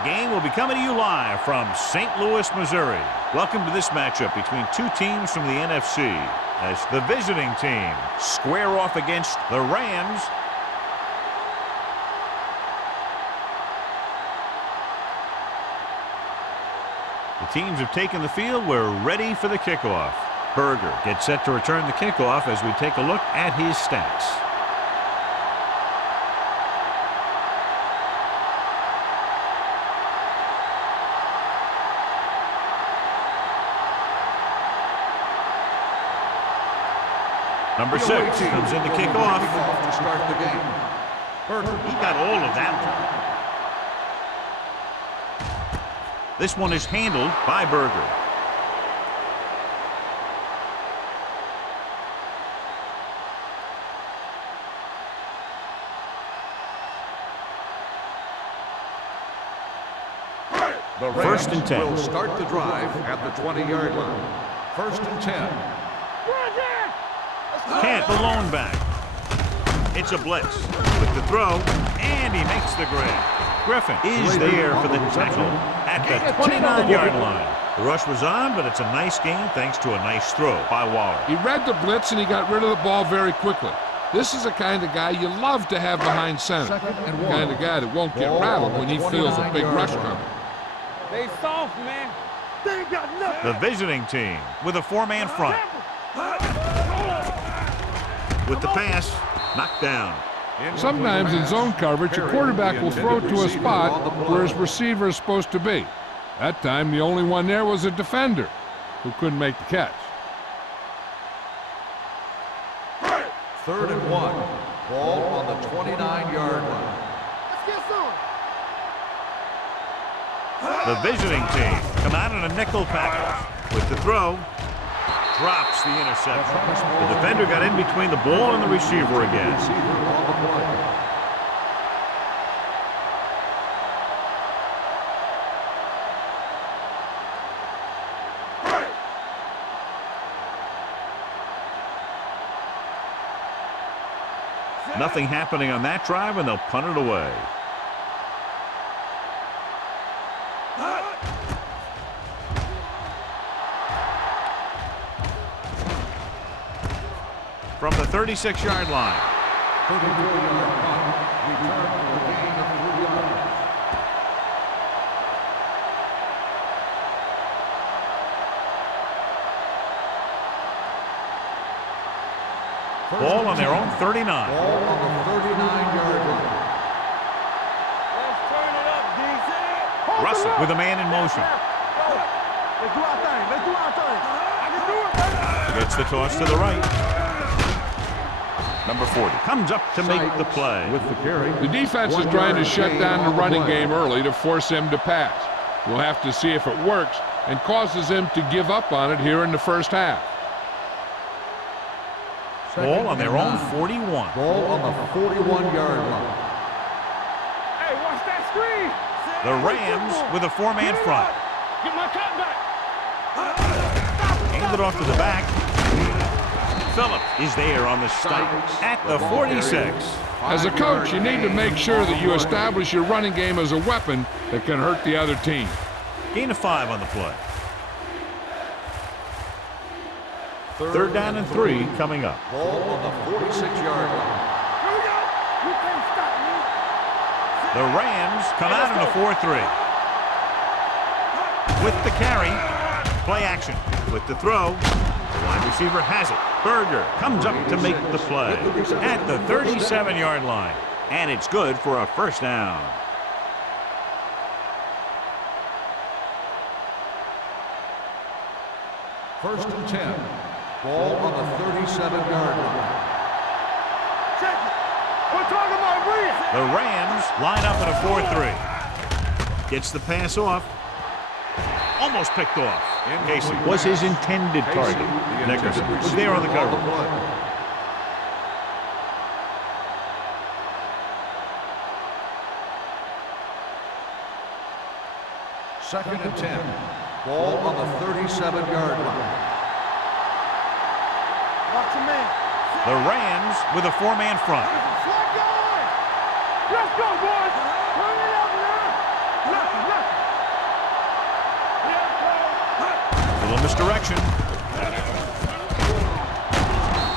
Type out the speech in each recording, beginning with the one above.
Our game will be coming to you live from St. Louis, Missouri. Welcome to this matchup between two teams from the NFC as the visiting team square off against the Rams. The teams have taken the field. We're ready for the kickoff. Berger gets set to return the kickoff as we take a look at his stats. Number 6 comes in to kick off. To start the game. Berger, he got all of that. This one is handled by Berger. The First and 10. Will start the drive at the 20-yard line. First and 10. Can't alone back. It's a blitz with the throw, and he makes the grab. Griffin is there for the tackle at the 29-yard line. The rush was on, but it's a nice gain thanks to a nice throw by Waller. He read the blitz and he got rid of the ball very quickly. This is the kind of guy you love to have behind center. The kind of guy that won't get rattled when he feels a big rush coming. They soft, man. They ain't got nothing. The visiting team with a four-man front. With the pass, knocked down. Sometimes in zone coverage, a quarterback will throw to a spot where his receiver is supposed to be. That time, the only one there was a defender who couldn't make the catch. Third and 1. Ball on the 29-yard line. Let's get some. The visiting team come out in a nickel package. With the throw, drops the interception. The defender got in between the ball and the receiver again. Nothing happening on that drive, and they'll punt it away. From the 36-yard line. 34-yard punt. Return for a gain of 3 yards. Ball on their own 39. Ball on the 39-yard line. Let's turn it up, DC. Russell with a man in motion. Let's do our thing. Let's do our thing. I can do it, baby. Gets the toss to the right. Number 40 comes up to make the play. With the carry. The defense is trying to shut down the running game early to force him to pass. We'll have to see if it works and causes him to give up on it here in the first half. Ball on their own 41. Ball on the 41-yard line. Hey, watch that screen. The Rams with a four-man front. Get my cut back. Handed off to the back. Phillips is there on the stop at the 46. As a coach, you need to make sure that you establish your running game as a weapon that can hurt the other team. Gain of 5 on the play. Third down and 3 coming up. Ball on the 46-yard line. Here we go. You can't stop me. The Rams come out in a 4-3. With the carry, play action. With the throw, the wide receiver has it. Berger comes up to make the play at the 37-yard line. And it's good for a first down. First and 10. Ball on the 37-yard line. Check it. We're talking about Rhea. The Rams line up in a 4-3. Gets the pass off. Almost picked off. Casey was his intended target. Nickerson was there on the cover. Second and 10. Ball on the 37-yard line. Watch your man. The Rams with a four-man front. Let's go, boys. Turn it up now. Left, little misdirection.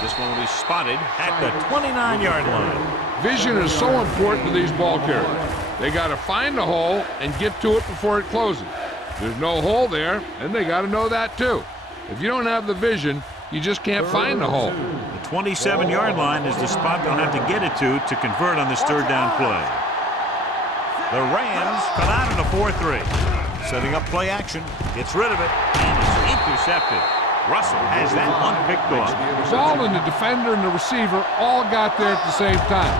This one will be spotted at the 29-yard line. Vision is so important to these ball carriers. They got to find the hole and get to it before it closes. There's no hole there, and they got to know that too. If you don't have the vision, you just can't find the hole. The 27-yard line is the spot they'll have to get it to convert on this third down play. The Rams come out in a 4-3. Setting up play action. Gets rid of it, and it's intercepted. Russell has that one picked off. The ball and the defender and the receiver all got there at the same time.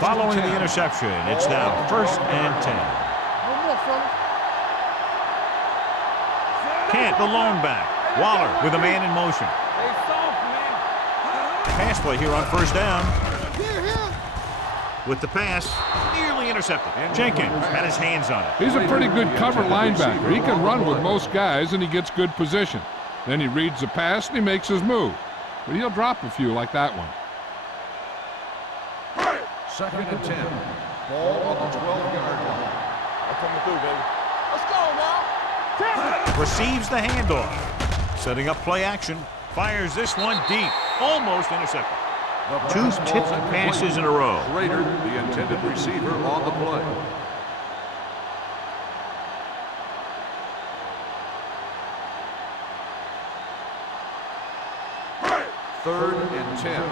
Following the interception, it's now 1st and 10. Kent, the lone back. Waller with a man in motion. Pass play here on 1st down. With the pass, nearly intercepted. Jenkins had his hands on it. He's a pretty good cover linebacker. He can run with most guys, and he gets good position. Then he reads the pass, and he makes his move. But he'll drop a few like that one. 2nd and 10. Ball on the 12-yard line. I'm coming through, baby. Let's go now. Receives the handoff. Setting up play action. Fires this one deep. Almost intercepted. 2 tipped passes in a row. Rader, the intended receiver, on the play. Third and 10.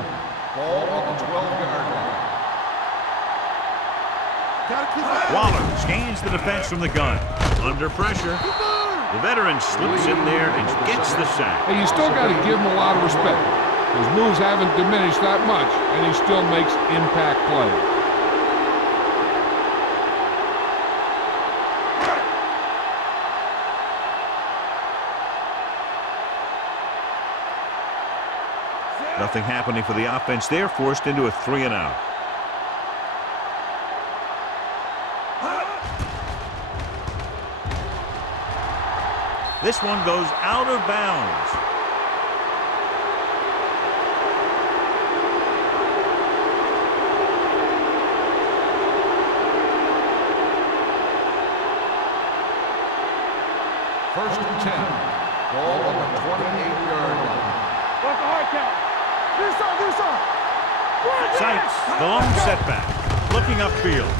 Ball on the 12-yard line. Waller scans the defense from the gun. Under pressure. The veteran slips in there and gets the sack. Hey, you still got to give him a lot of respect. His moves haven't diminished that much, and he still makes impact plays. Nothing happening for the offense there, forced into a 3-and-out. This one goes out of bounds. First and 10. Ball on the 28-yard line. What's the hard count? Do something. Sights, the lone setback. Looking upfield.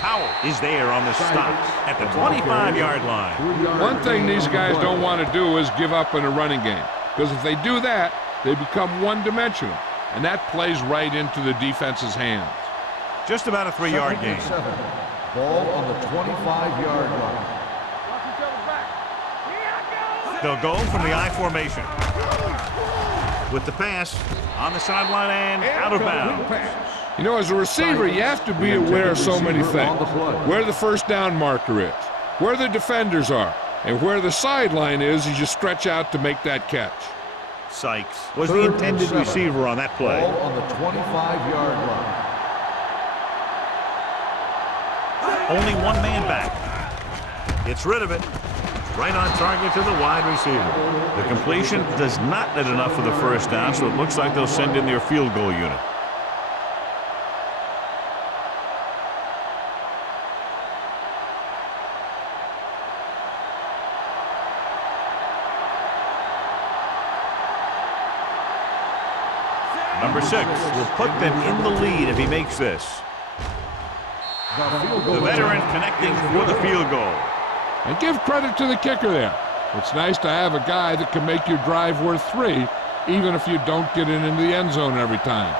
Powell is there on the stop at the 25-yard line. One thing these guys don't want to do is give up in a running game. Because if they do that, they become one-dimensional. And that plays right into the defense's hands. Just about a 3-yard gain. Ball on the 25-yard line. They'll go from the I formation. With the pass on the sideline and out of bounds. You know, as a receiver, you have to be aware of so many things. Where the first down marker is, where the defenders are, and where the sideline is as you stretch out to make that catch. Sykes was the intended receiver on that play. Ball on the 25-yard line. Only one man back. Gets rid of it. Right on target to the wide receiver. The completion does not net enough for the first down, so it looks like they'll send in their field goal unit. Number 6 will put them in the lead if he makes this. The veteran connecting for the field goal. And give credit to the kicker there. It's nice to have a guy that can make your drive worth 3, even if you don't get it into the end zone every time.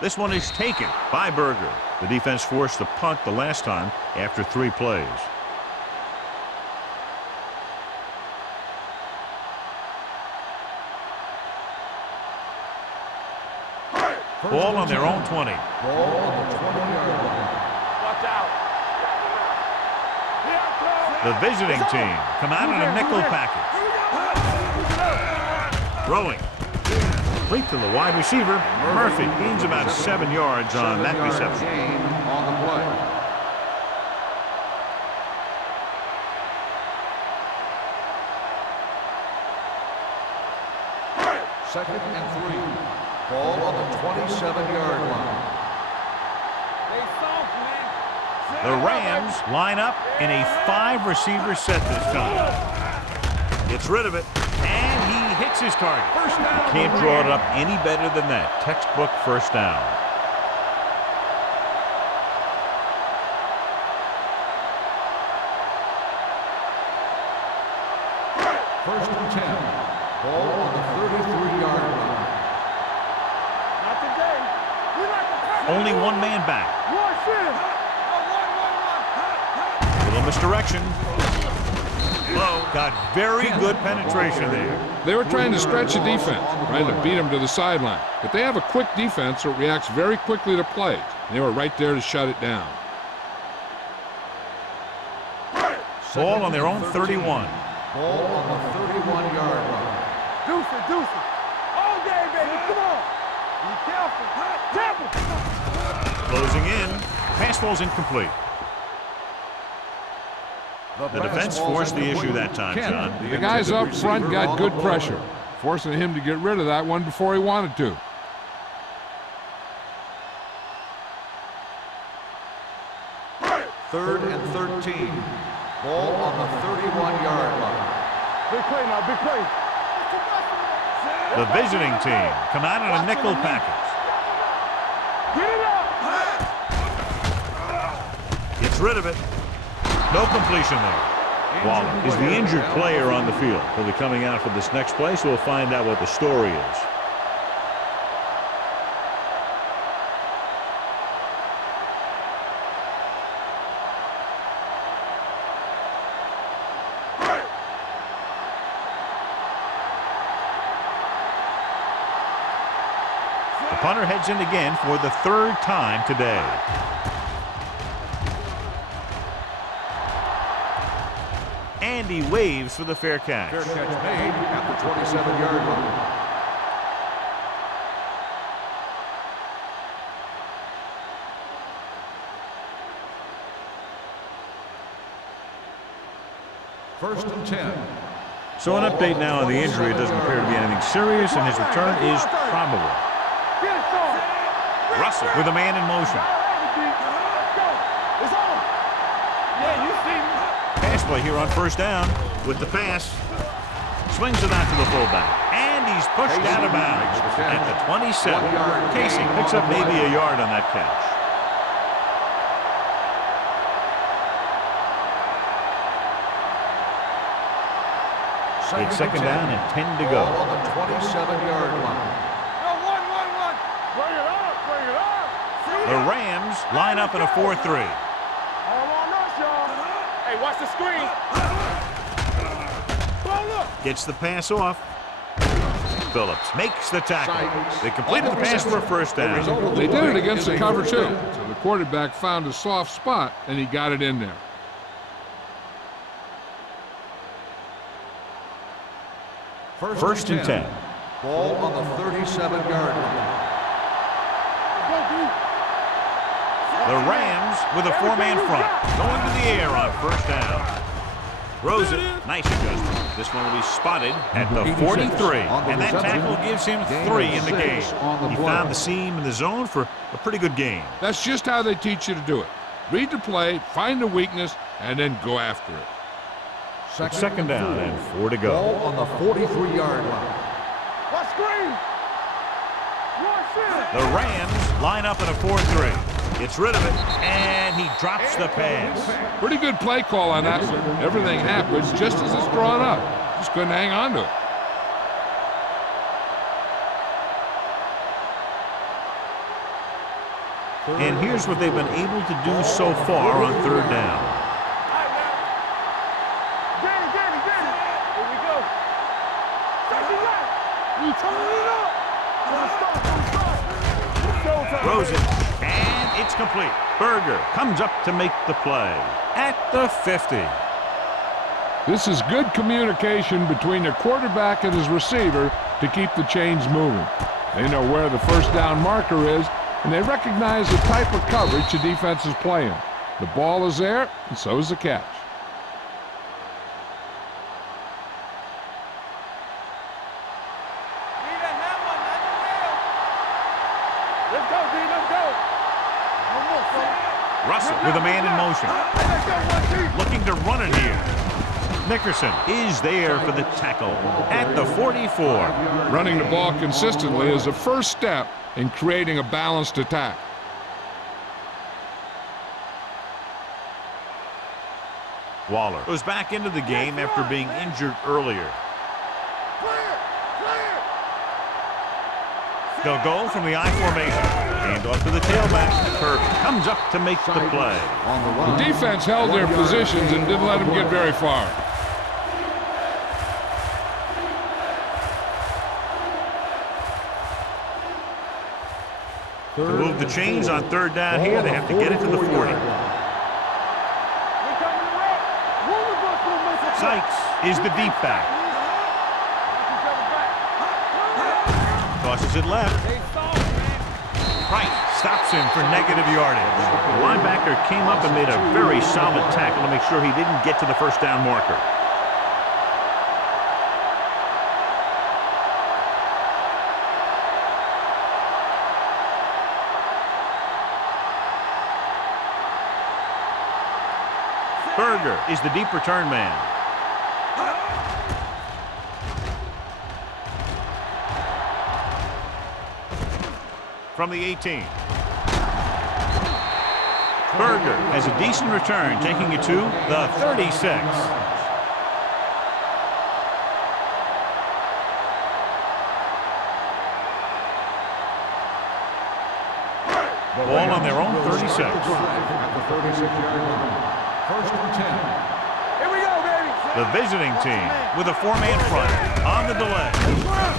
This one is taken by Berger. The defense forced the punt the last time after 3 plays. Ball on their own 20. Ball on the 20-yard line. Watch out. Here I come. The visiting team come out in a nickel package. Throwing. Complete to the wide receiver. Murphy gains about 7 yards on that 7-yard reception. gain on the play. Second and 3. Ball on the 27-yard line. They soft, man. The Rams line up in a 5-receiver set this time. Gets rid of it, and he hits his target. First down. Can't draw it up any better than that. Textbook first down. First and 10. Ball on the 33-yard line. Not today. We like to press. Only one man back. One shit. Little misdirection. Low. Got very good penetration there. They were trying to stretch the defense, trying to beat them to the sideline. But they have a quick defense that reacts very quickly to plays. They were right there to shut it down. Ball on their own 31. Ball on the 31-yard line. Deuce it, deuce it. All day, baby. Come on. Be careful. Careful. Closing in. Pass ball's incomplete. The defense forced the issue that time, John. The guys up front got good pressure, forcing him to get rid of that one before he wanted to. Third and 13. Ball on the 31-yard line. Big play now, big play. The visiting team come out in a nickel package. Get it up. Gets rid of it. No completion there. Waller is the injured player on the field. He'll be coming out for this next play, so we'll find out what the story is. The punter heads in again for the 3rd time today. And he waves for the fair catch. Fair catch made at the 27-yard line. First and 10. So an update now on the injury. It doesn't appear to be anything serious, and his return is probable. Get it, son. Russell with a man in motion. Let's go. It's on. Yeah, you see me. Pass play here on first down with the pass. Swings it out to the fullback. And he's pushed out of bounds at the 27. Casey picks up maybe a yard on that catch. It's second down and 10 to go. Ball on the 27-yard line. One. Bring it up, bring it up. The Rams line up in a 4-3. All on us, y'all. Hey, watch the screen. Ball up. Gets the pass off. Phillips makes the tackle. They completed the pass for a first down. They did it against the cover, too. So the quarterback found a soft spot, and he got it in there. First and 10. Ball on the 37-yard line. The Rams with a 4-man front. Going to the air on first down. Throws it. Nice adjustment. This one will be spotted at the 43. And that tackle gives him 3 in the game. He found the seam in the zone for a pretty good game. That's just how they teach you to do it. Read the play, find the weakness, and then go after it. Second down and 4 to go. Ball on the 43-yard line. What screen? One shit. The Rams line up in a 4-3. Gets rid of it, and he drops the pass. Pretty good play call on that one. Everything happens just as it's drawn up. Just couldn't hang on to it. And here's what they've been able to do so far on third down. Here we go. Turn it up. Don't stop. throws it, and it's complete. Berger comes up to make the play at the 50. This is good communication between the quarterback and his receiver to keep the chains moving. They know where the first down marker is, and they recognize the type of coverage the defense is playing. The ball is there, and so is the catch. Let's go, D, let's go. One more, son. Russell with a man in motion. Looking to run it here. Nickerson is there for the tackle at the 44. Running the ball consistently is the first step in creating a balanced attack. Waller goes back into the game after being injured earlier. They'll go from the I formation. Hand off to the tailback. Kirby comes up to make the play. The defense held their positions and didn't let them get very far. To move the chains on third down here, they have to get it to the 40. Sykes is the deep back. Tosses it left. Price stops him for negative yardage. The linebacker came up and made a very solid tackle to make sure he didn't get to the first down marker. Berger is the deep return man. From the 18. Berger has a decent return, taking it to the 36. Ball on their own 36. At the 36-yard line. First and 10. Here we go, baby. The visiting team with a four-man front on the delay.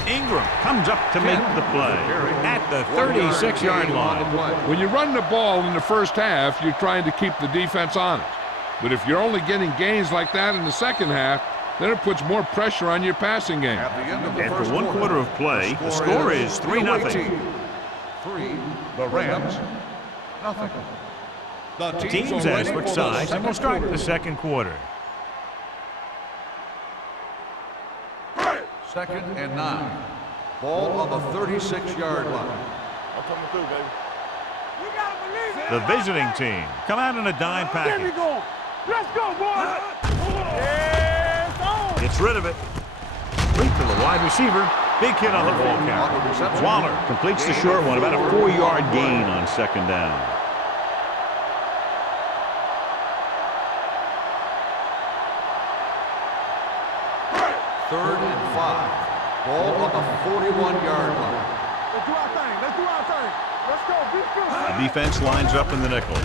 Ingram comes up to make the play at the 36-yard line. When you run the ball in the first half, you're trying to keep the defense honest. But if you're only getting gains like that in the second half, then it puts more pressure on your passing game. At the end of the After first one quarter of play, the score is 3-0. 3, the Rams, nothing. The Teams has switched sides, and we'll start the second quarter. Second and 9. Ball on the 36-yard line. I'm coming through, baby. We gotta believe it. The visiting team come out in a dime There we package. go. Let's go, boy. Yes, on. Gets rid of it. Complete to the wide receiver. Big hit on the ball count. Waller completes the short one, about a 4-yard gain on second down. Third and 5. Ball on the 41-yard line. Let's do our thing. Let's do our thing. Let's go. Be good. The defense lines up in the nickel.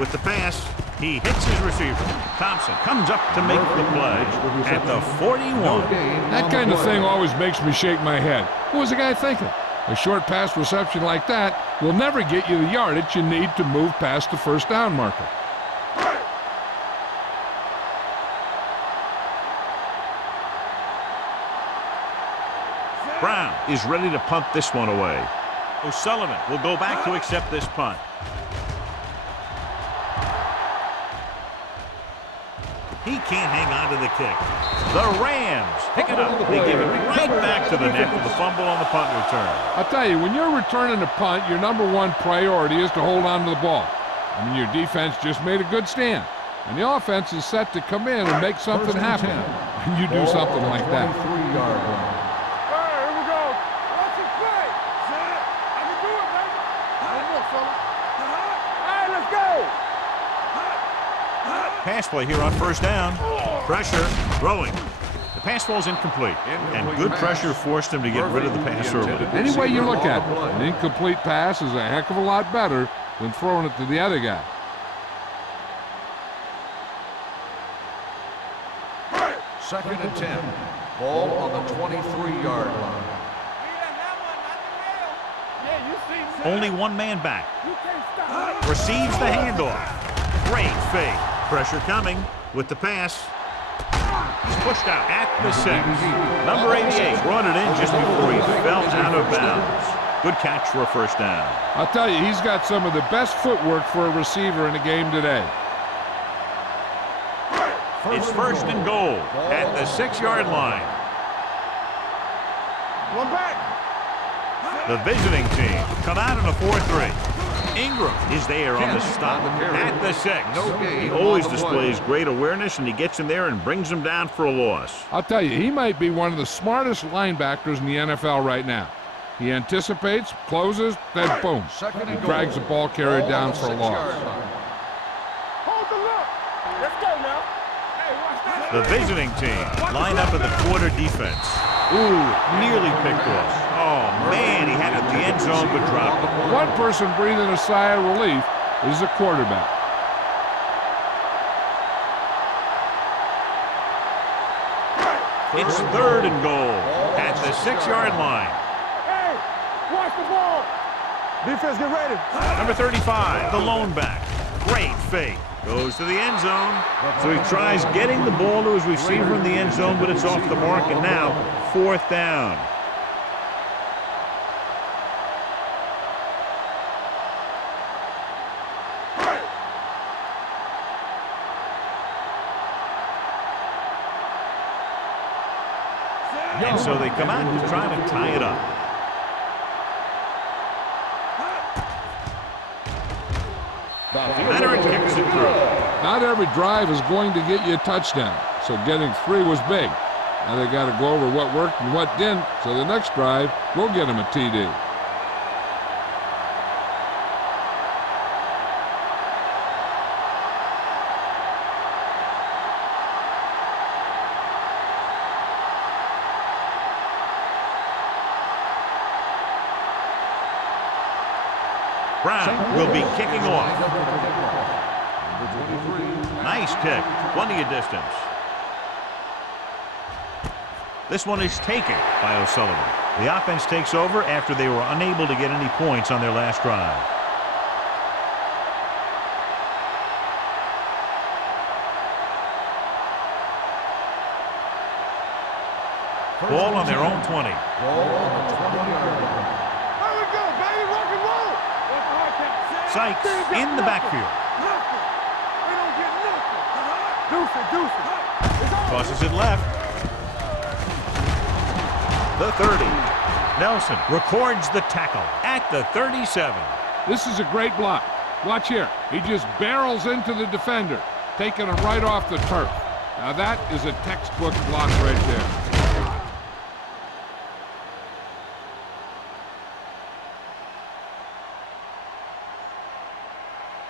With the pass, he hits his receiver. Thompson comes up to make the play at the 41. That kind of thing always makes me shake my head. What was the guy thinking? A short pass reception like that will never get you the yardage you need to move past the first down marker. Brown is ready to punt this one away. O'Sullivan will go back to accept this punt. He can't hang on to the kick. The Rams pick it up. They give it right back to the net for the fumble on the punt return. I'll tell you, when you're returning a punt, your number one priority is to hold on to the ball. I mean, your defense just made a good stand, and the offense is set to come in and make something happen when you do something like that. 23-yard line. Here we go. Watch it play. I can do it, baby. One more, fella. All right, let's go. Pass play here on first down. Pressure, throwing. The pass ball's incomplete. And good pressure forced him to get rid of the pass early. Any way you look at it, an incomplete pass is a heck of a lot better than throwing it to the other guy. Second and 10. Ball on the 23-yard line. Yeah, you see me. Only one man back. You can't stop. Receives the handoff. Great fake. Pressure coming with the pass. He's pushed out at the 6. Number 88 brought it in just before he fell out of bounds. Good catch for a first down. I'll tell you, he's got some of the best footwork for a receiver in the game today. It's first and goal at the 6-yard line. One back. The visiting team come out in a 4-3. Ingram is there on the stop at the 6. He always displays great awareness, and he gets in there and brings him down for a loss. I'll tell you, he might be one of the smartest linebackers in the NFL right now. He anticipates, closes, then boom, he drags the ball carrier down for a loss. Hold the look. Let's go now. Hey, watch that. The visiting team line up in the quarter defense. Ooh, nearly picked off. Oh, man, he had it in the end zone but dropped it. One person breathing a sigh of relief is the quarterback. It's third and goal at the 6-yard line. Hey, watch the ball. Defense, get ready. Number 35, the lone back. Great fake. Goes to the end zone. So he tries getting the ball to his receiver in the end zone, but it's off the mark, and now 4th down. And so they come out to try to tie it up. Leonard kicks it through. Not every drive is going to get you a touchdown, so getting 3 was big. Now they got to go over what worked and what didn't, so the next drive will get them a TD. Brown will be kicking off. Nice kick. Plenty of distance. This one is taken by O'Sullivan. The offense takes over after they were unable to get any points on their last drive. Ball on their own 20. Sykes in the backfield. Tosses it left. The 30. Nelson records the tackle at the 37. This is a great block. Watch here. He just barrels into the defender, taking him right off the turf. Now that is a textbook block right there.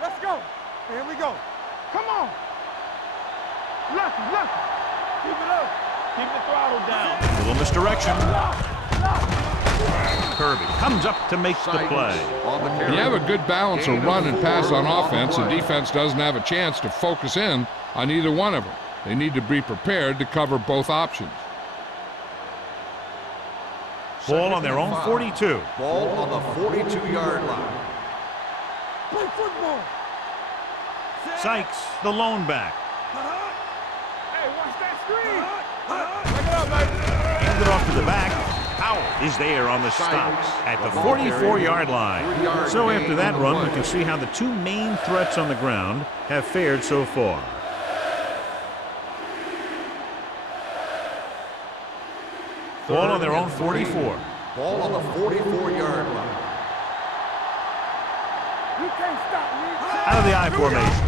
Let's go. Here we go. Come on. Lucky. Keep it up. Keep the throttle down. Little misdirection. Kirby comes up to make the play. You have a good balance of run and pass on offense, and defense doesn't have a chance to focus in on either one of them. They need to be prepared to cover both options. Ball on their own 42. Ball on the 42-yard line. Play football. Sykes, the lone back. Hey, watch that screen. Bring it up, baby. Handed off to the back. Powell is there on the stop at the 44-yard line. So after that run, we can see how the two main threats on the ground have fared so far. Ball on their own 44. Ball on the 44-yard line. You can't stop me. Out of the I formation.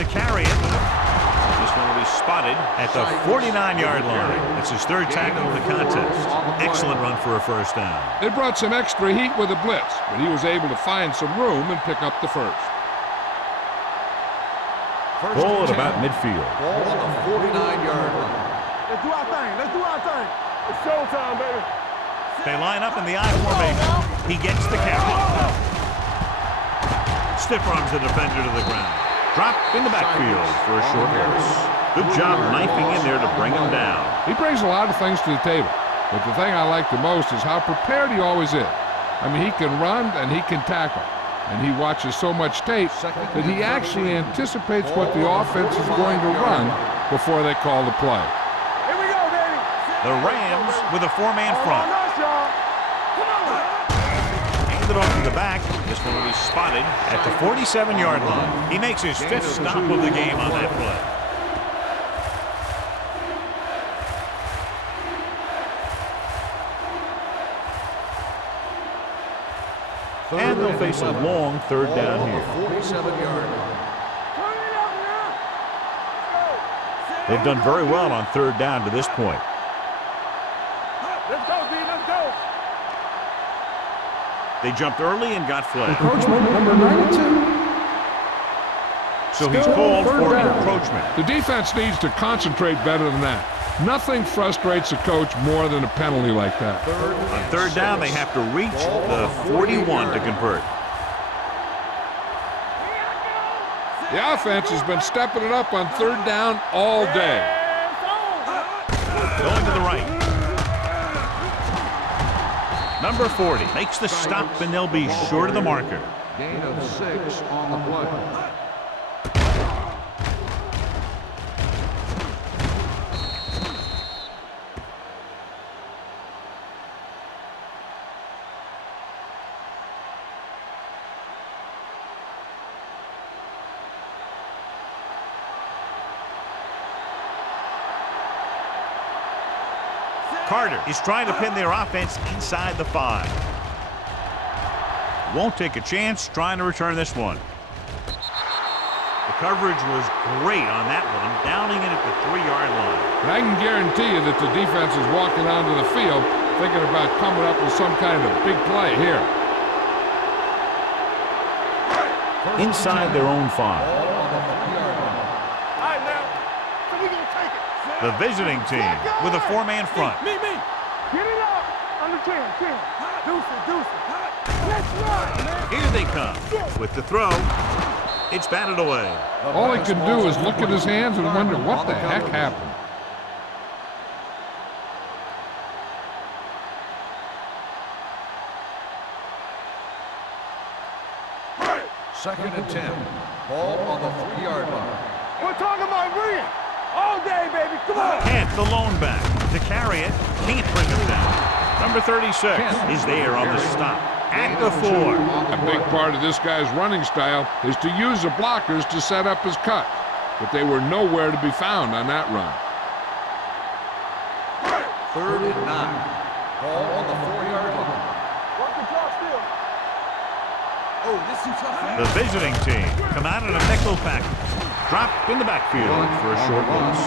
To carry it. This one will be spotted at the 49-yard line. It's his third tackle of the contest. Excellent run for a first down. They brought some extra heat with a blitz, but he was able to find some room and pick up the first. Ball at about midfield. Ball on the 49-yard line. Let's do our thing. It's showtime, baby. They line up in the I formation. He gets the carry. Stiff arms the defender to the ground. Drop in the backfield for a short loss. Good job knifing in there to bring him down. He brings a lot of things to the table, but the thing I like the most is how prepared he always is. I mean, he can run and he can tackle. And he watches so much tape that he actually anticipates what the offense is going to run before they call the play. Here we go, baby. The Rams with a four-man All front. on us, y'all. Come on. Handed off to the back. This one will be spotted at the 47-yard line. He makes his fifth stop of the game on that play. And they'll face a long third down here. 47-yard line. Turn it up now. They've done very well on third down to this point. Let's go, D. Let's go. They jumped early and got flagged. Encroachment number 92. So he's Still called third for down. encroachment. The defense needs to concentrate better than that. Nothing frustrates a coach more than a penalty like that. On third down, they have to reach the 41 to convert. The offense has been stepping it up on third down all day. Going to the right. Number 40 makes the stop, and they'll be short of the marker. Gain of 6 on the play. Carter is trying to pin their offense inside the 5. Won't take a chance trying to return this one. The coverage was great on that one, downing it at the 3-yard line. And I can guarantee you that the defense is walking onto the field thinking about coming up with some kind of big play here. Inside their own 5. All right, now. So we gonna take it. The visiting team with a 4-man front. Me. Get it up. Under 10. Deuce it. Let's run, man. Here they come. With the throw, it's batted away. All he can do is look at his hands and wonder what the heck happened. Second and 10. Ball on the 3-yard line. We're talking about brilliant. All day, baby. Come on. Kent, the lone back, to carry it. Can't bring him down. Number 36 is there on the stop. At the 4. A big part of this guy's running style is to use the blockers to set up his cut. But they were nowhere to be found on that run. Third and 9. Ball on the 4-yard line. Watch the clock still. Oh, this is tough. The visiting team come out in a nickel package. Dropped in the backfield for a short loss.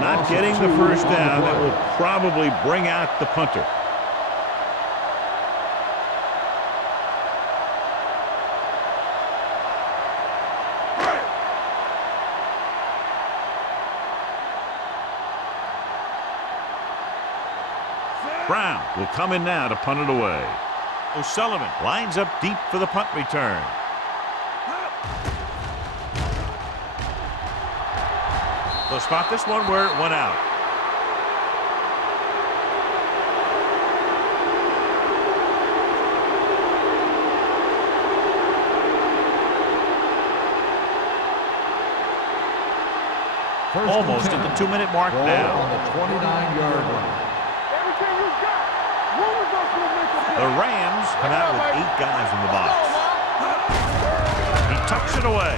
Not getting the first down. That will probably bring out the punter. Brown will come in now to punt it away. O'Sullivan lines up deep for the punt return. They'll spot this one where it went out. Almost at the 2-minute mark Ball now. on the 29-yard line. Everything you got. One of us will make a play. The Rams come out with 8 guys in the box. He tucks it away.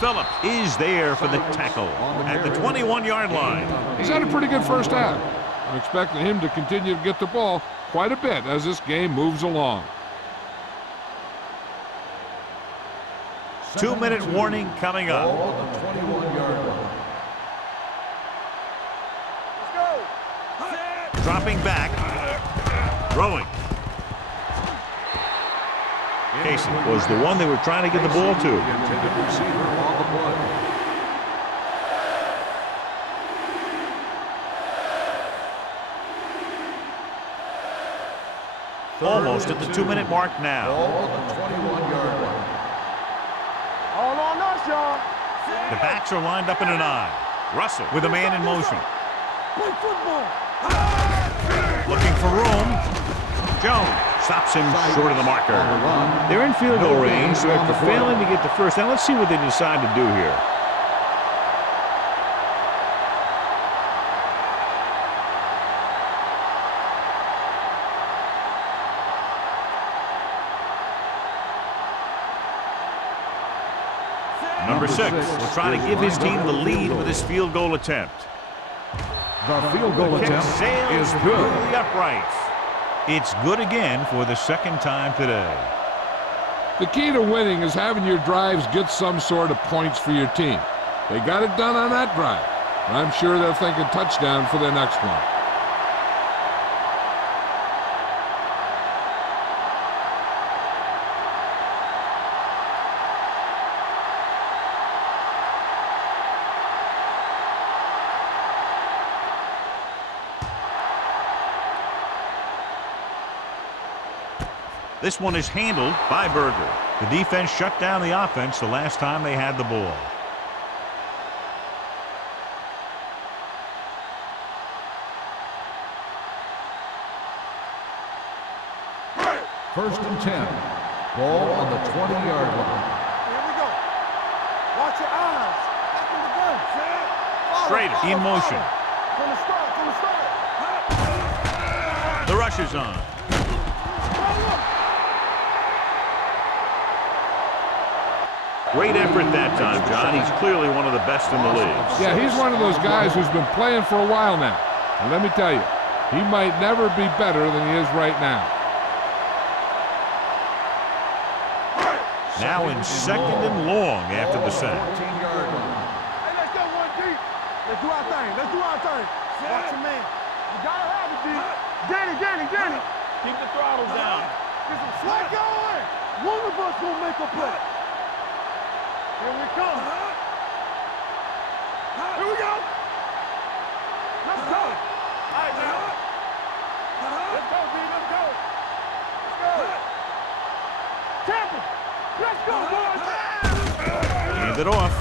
Phillips is there for the tackle at the 21-yard line. He's had a pretty good first half. I'm expecting him to continue to get the ball quite a bit as this game moves along. 2-minute warning coming Ball up. on the 21-yard line. Let's go. Dropping back. Throwing. Casey was the one they were trying to get the ball to. The intended receiver on the play. Almost at the 2-minute mark now. Ball on the 21-yard line. All on us, y'all. The backs are lined up in an eye. Russell with a man in motion. Play football. Looking for room. Jones stops him short of the marker. On the run. They're in field goal No range, gains so on after the play. failing to get the first down, let's see what they decide to do here. Number 6 will try to give his team the lead with his field goal attempt. The field goal Kick attempt sails is through good. the uprights. It's good again for the second time today. The key to winning is having your drives get some sort of points for your team. They got it done on that drive. And I'm sure they're thinking touchdown for their next one. This one is handled by Berger. The defense shut down the offense the last time they had the ball. First and 10. Ball on the 20-yard line. Here we go. Watch your eyes. Back in the gun. Follow, Straight follow, in motion. follow. From the start, from the start. The rush is on. Great effort that time, John. He's clearly one of the best in the league. Yeah, he's one of those guys who's been playing for a while now. And let me tell you, he might never be better than he is right now. Now in second and long after the sack. 14-yard line. Hey, let's go one deep. Let's do our thing. Let's do our thing. Watch your man. You gotta have it, D. Danny. Keep the throttle down. Get some slack going. One of us will make a play. Here we come. Here we go. Let's go. All right, now. Let's go, D. Let's go. Let's go. Tampa. Let's go, boys. Hand it off.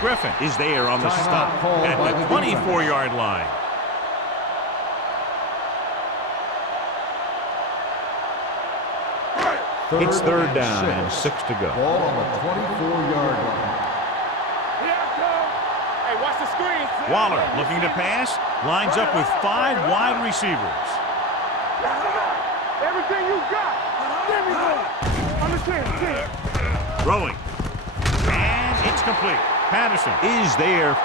Griffin is there on the Timeout stop called at by the the 24-yard line. It's third down and 6 to go. Ball on the 24-yard line. Here I come. Hey, watch the screen. Waller looking to pass, lines up with 5 wide receivers. Everything you got. Give me one. Understand, team. Throwing. And it's complete. Patterson is there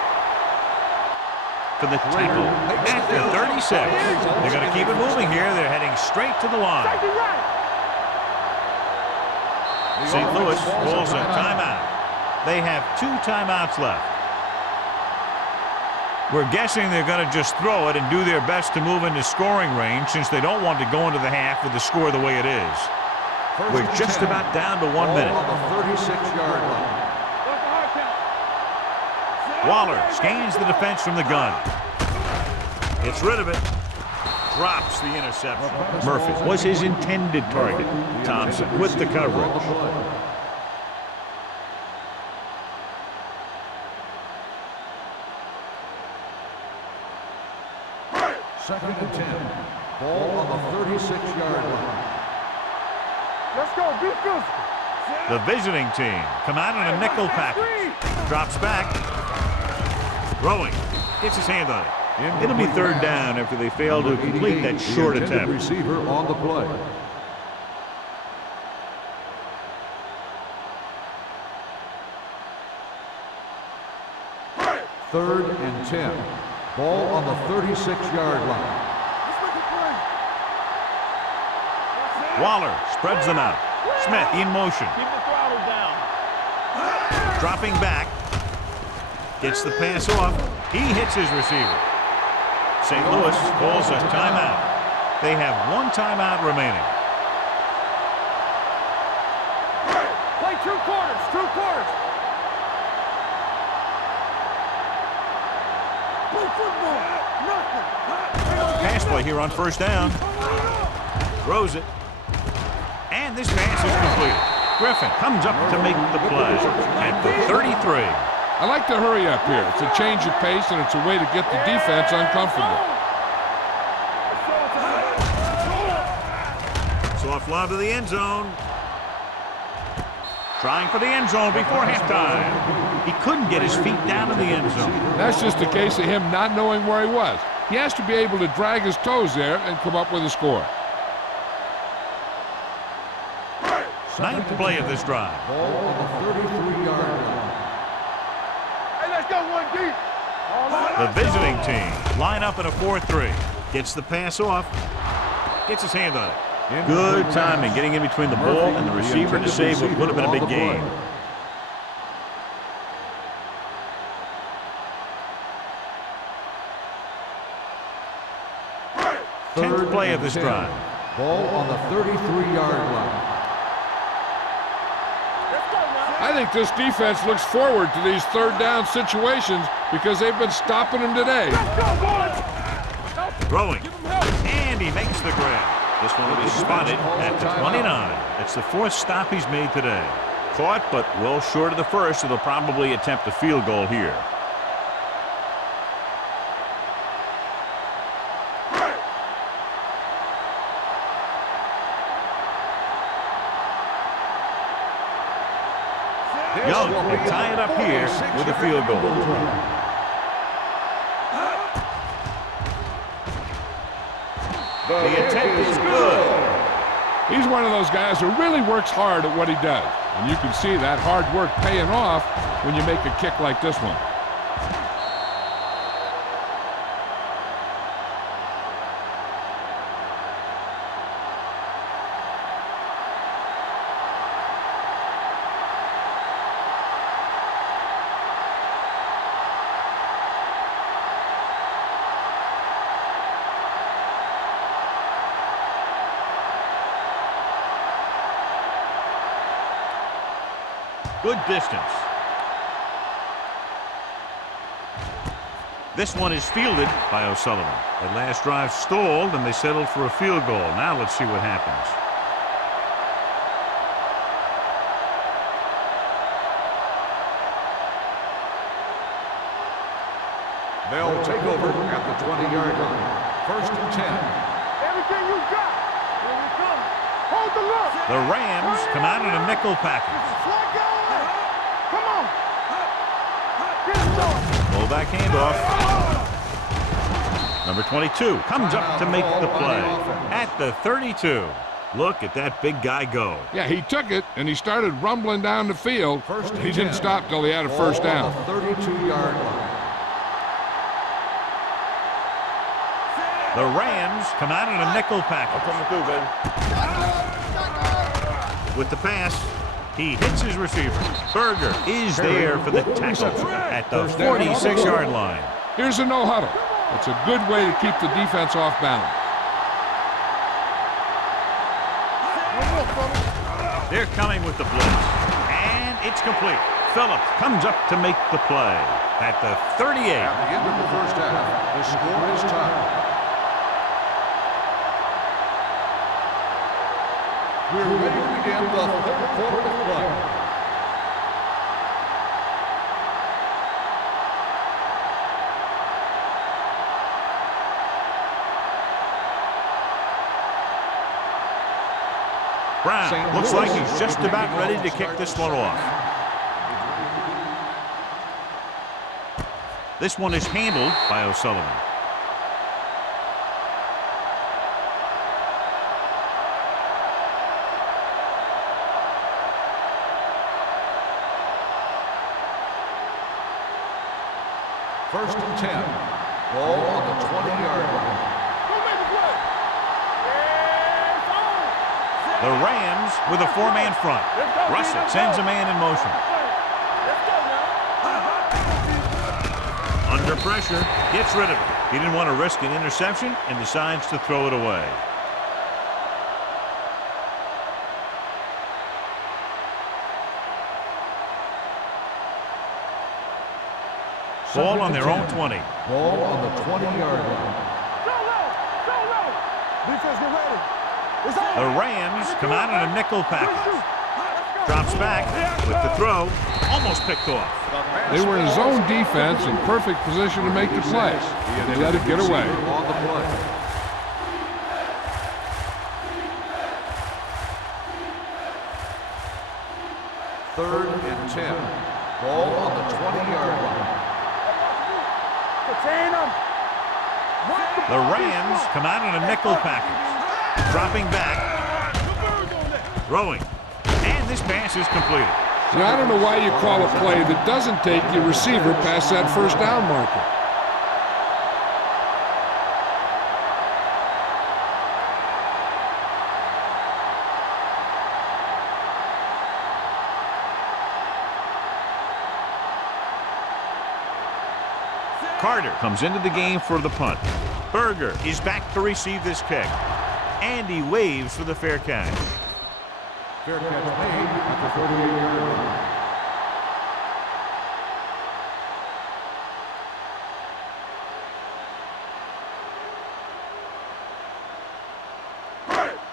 for the tackle at the 36. They're going to keep it moving here. They're heading straight to the line. Take it right. St. Louis calls a timeout. They have 2 timeouts left. We're guessing they're going to just throw it and do their best to move into scoring range since they don't want to go into the half with the score the way it is. We're just about down to 1 minute. Ball on the 36-yard line. Waller scans the defense from the gun. Gets rid of it. Drops the interception. Murphy was his intended target. Thompson with the coverage. Second and 10. Ball on the 36-yard line. Let's go. Be physical. The visiting team come out in a nickel package. Drops back. Throwing. Gets his hand on it. It'll be third down after they fail to complete that short The intended attempt. receiver on the play. Third and 10. Ball on the 36-yard line. Waller spreads them out. Smith in motion. Keep the throttle down. Dropping back. Gets the pass off. He hits his receiver. St. Louis calls a timeout. They have 1 timeout remaining. Play 2 quarters. 2 quarters. Play football. Nothing. Pass play here on first down. Throws it. And this pass is completed. Griffin comes up to make the play at the 33. I like to hurry up here. It's a change of pace, and it's a way to get the defense uncomfortable. Tough lob to the end zone. Trying for the end zone before halftime. He couldn't get his feet down in the end zone. That's just a case of him not knowing where he was. He has to be able to drag his toes there and come up with a score. Ninth play of this drive. Ball on the 33-yard line. Hey, let's go one deep. The visiting team line up in a 4-3. Gets the pass off. Gets his hand on it. Good timing getting in between the ball and the receiver to save what would have been a big gain. Tenth play of this drive. Ball on the 33-yard line. I think this defense looks forward to these third down situations because they've been stopping them today. Throwing. And he makes the grab. This one will be spotted at the 29. It's the fourth stop he's made today. Caught, but well short of the first, so they'll probably attempt a field goal here. Young will tie it up here with a field goal. The attempt is good. He's one of those guys who really works hard at what he does. And you can see that hard work paying off when you make a kick like this one. Good distance. This one is fielded by O'Sullivan. That last drive stalled, and they settled for a field goal. Now let's see what happens. They'll take over at the 20-yard line. First and 10. Everything you got. Here we come. Hold the look. The Rams come out in a nickel package. Slide guy. Come on. Get it going. Full back handoff. Number 22 comes up to make the play at the 32. Look at that big guy go. Yeah, he took it, and he started rumbling down the field. He didn't stop till he had a first down. 32-yard line. The Rams come out in a nickel package. With the pass, he hits his receiver. Berger is there for the tackle at the 46-yard line. Here's a no-huddle. It's a good way to keep the defense off balance. They're coming with the blitz, and it's complete. Phillips comes up to make the play at the 38. At the end of the first half, the score is tied. We're ready to begin the third quarter of play. Brown looks like he's just about ready to kick this one off. This one is handled by O'Sullivan. First and 10. Ball on the 20-yard line. The Rams with a four-man front. Russell sends a man in motion. Under pressure, gets rid of it. He didn't want to risk an interception and decides to throw it away. Ball on their own 20. Ball on the 20-yard line. Defense, get ready. The Rams come out in a nickel package. Drops back with the throw. Almost picked off. They were in zone defense in perfect position to make the play. They let it get away. On the play. 3rd and 10. Ball on the 20-yard line. Contain them. The Rams come out in a nickel package. Dropping back. Throwing. And this pass is completed. Now, I don't know why you call a play that doesn't take your receiver past that first down marker. Carter comes into the game for the punt. Berger is back to receive this kick. And he waves for the fair catch. Fair catch made at the 48-yard line.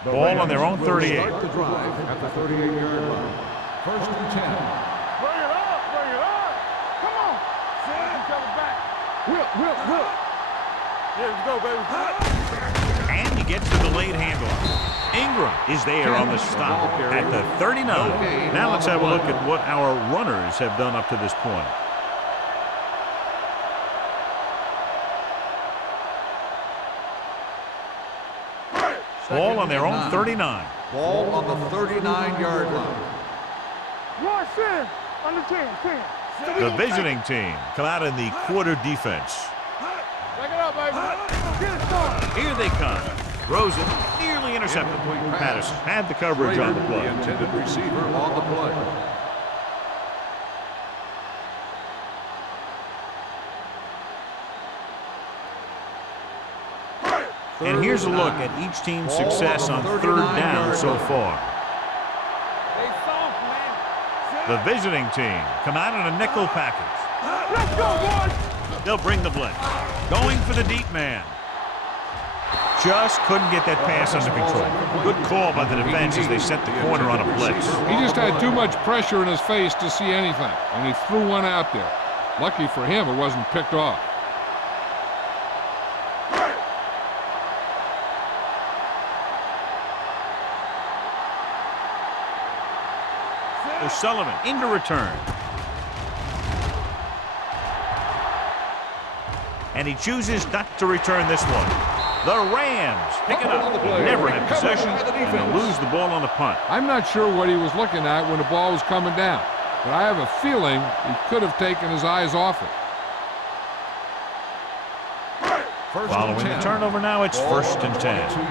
Ball on their own 38. Start the drive at the 38-yard line. 1st and 10. Bring it up. Bring it up. Come on. Send each other back. Will. Here we go, baby. And he gets the delayed handoff. Ingram is there on the stop at the 39. Now let's have a look at what our runners have done up to this point. Ball on their own 39. Ball on the 39-yard line. Rush in. Under 10. The visiting team come out in the quarter defense. Back it up, baby. Get it started. Here they come. Rosen nearly intercepted. Patterson had the coverage on the play. The intended receiver on the play. And here's a look at each team's success on 3rd down so far. They soft, man. The visiting team come out in a nickel package. Let's go, boys. They'll bring the blitz. Going for the deep man. Just couldn't get that pass under control. Good call by the defense as they set the corner on a blitz. He just had too much pressure in his face to see anything, and he threw one out there. Lucky for him, it wasn't picked off. O'Sullivan into return. And he chooses not to return this one. The Rams pick it up. Never had possession and they'll lose the ball on the punt. I'm not sure what he was looking at when the ball was coming down, but I have a feeling he could have taken his eyes off it. Following the turnover now, it's 1st and 10. Here we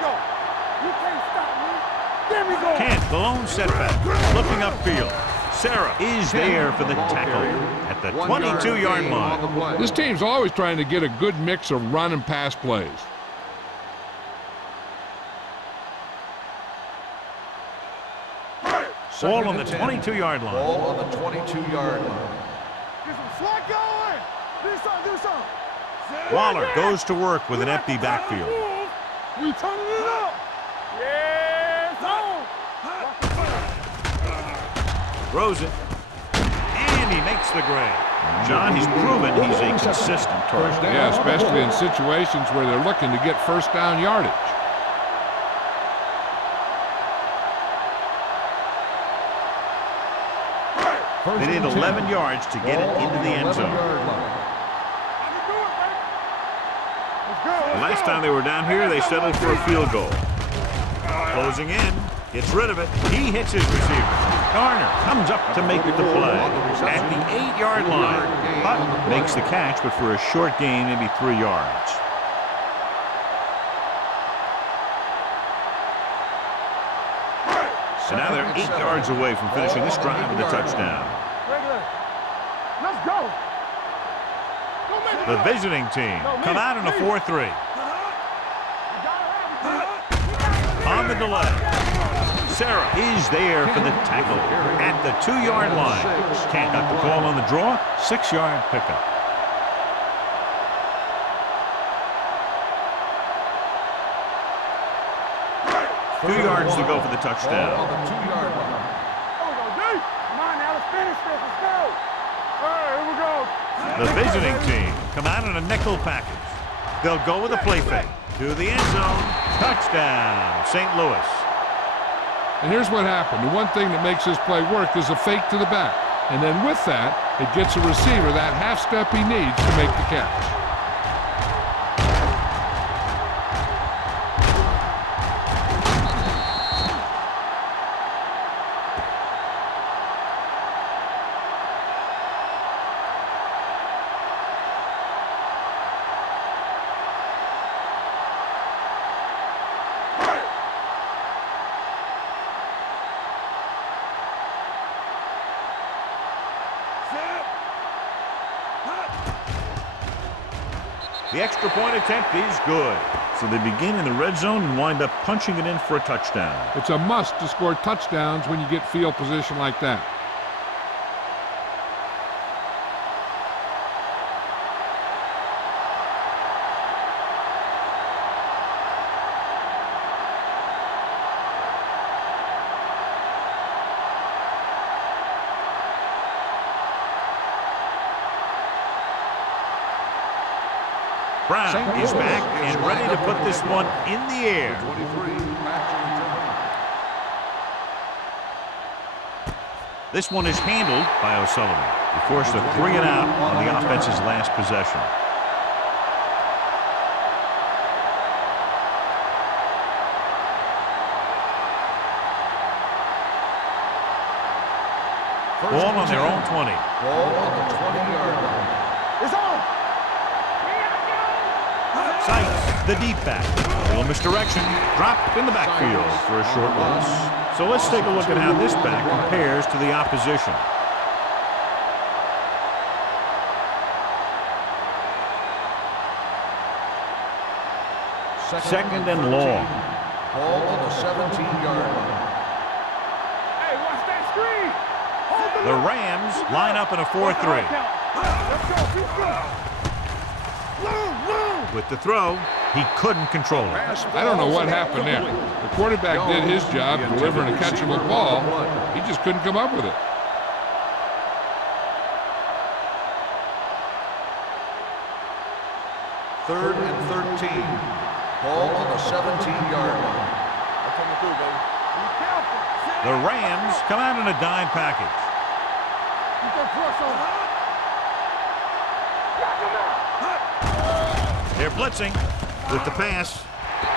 go. You can't stop me. There we go. Kent, the lone setback, looking upfield. Sarah is there for the tackle at the 22-yard line. This team's always trying to get a good mix of run and pass plays. Ball on the 22-yard line. Ball on the 22-yard line. Get some slack going. Do something. Waller goes to work with an empty backfield. We turning it up. Yes, on. Throws it. And he makes the grade. John, he's proven he's a consistent target. Yeah, especially in situations where they're looking to get 1st down yardage. They need 11 yards to get it into the end zone. The last time they were down here, they settled for a field goal. Closing in, gets rid of it. He hits his receiver. Garner comes up to make the play at the 8-yard line. Hutton makes the catch, but for a short gain, maybe 3 yards. So now they're 8 yards away from finishing this drive with a touchdown. Let's go. The visiting team come out in a 4-3. On the delay. Sarah is there for the tackle at the 2-yard line. Can't got the call on the draw. 6-yard pickup. Two yards to go for the touchdown. On the 2-yard line. Come on now, let's finish this. Let's go. All right, here we go. The visiting team come out in a nickel package. They'll go with a play fake to the end zone. Touchdown, St. Louis. And here's what happened. The one thing that makes this play work is a fake to the back. And then with that, it gets the receiver that half step he needs to make the catch. The extra point attempt is good. So they begin in the red zone and wind up punching it in for a touchdown. It's a must to score touchdowns when you get field position like that. Brown is back and ready to put this one in the air. 23, back to return. This one is handled by O'Sullivan. He forced a 3 and out on the offense's last possession. Ball on their own 20. Ball on the 20-yard line. It's on. Sights the deep back. A little misdirection. Dropped in the backfield for a short loss. So let's take a look at how this back compares to the opposition. Second and long. Ball on the 17-yard line. Hey, watch that screen. Hold The Rams line up in a 4-3. Let's go. Keep going. With the throw, he couldn't control it. I don't know what happened there. The quarterback did his job delivering a catchable ball. He just couldn't come up with it. Third and 13. Ball on the 17-yard line. The Rams come out in a dime package. Keep that press on. Knock him out. They're blitzing with the pass.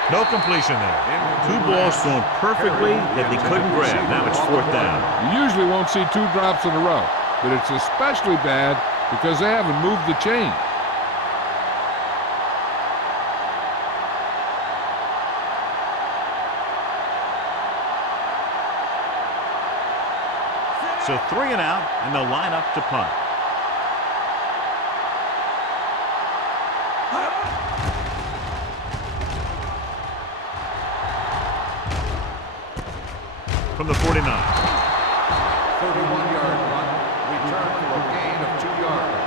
No completion there. 2 balls thrown perfectly that they couldn't grab. Now it's 4th down. You usually won't see 2 drops in a row, but it's especially bad because they haven't moved the chain. So 3 and out, and they'll line up to punt. From the 49. 31-yard run. Return for a gain of 2 yards.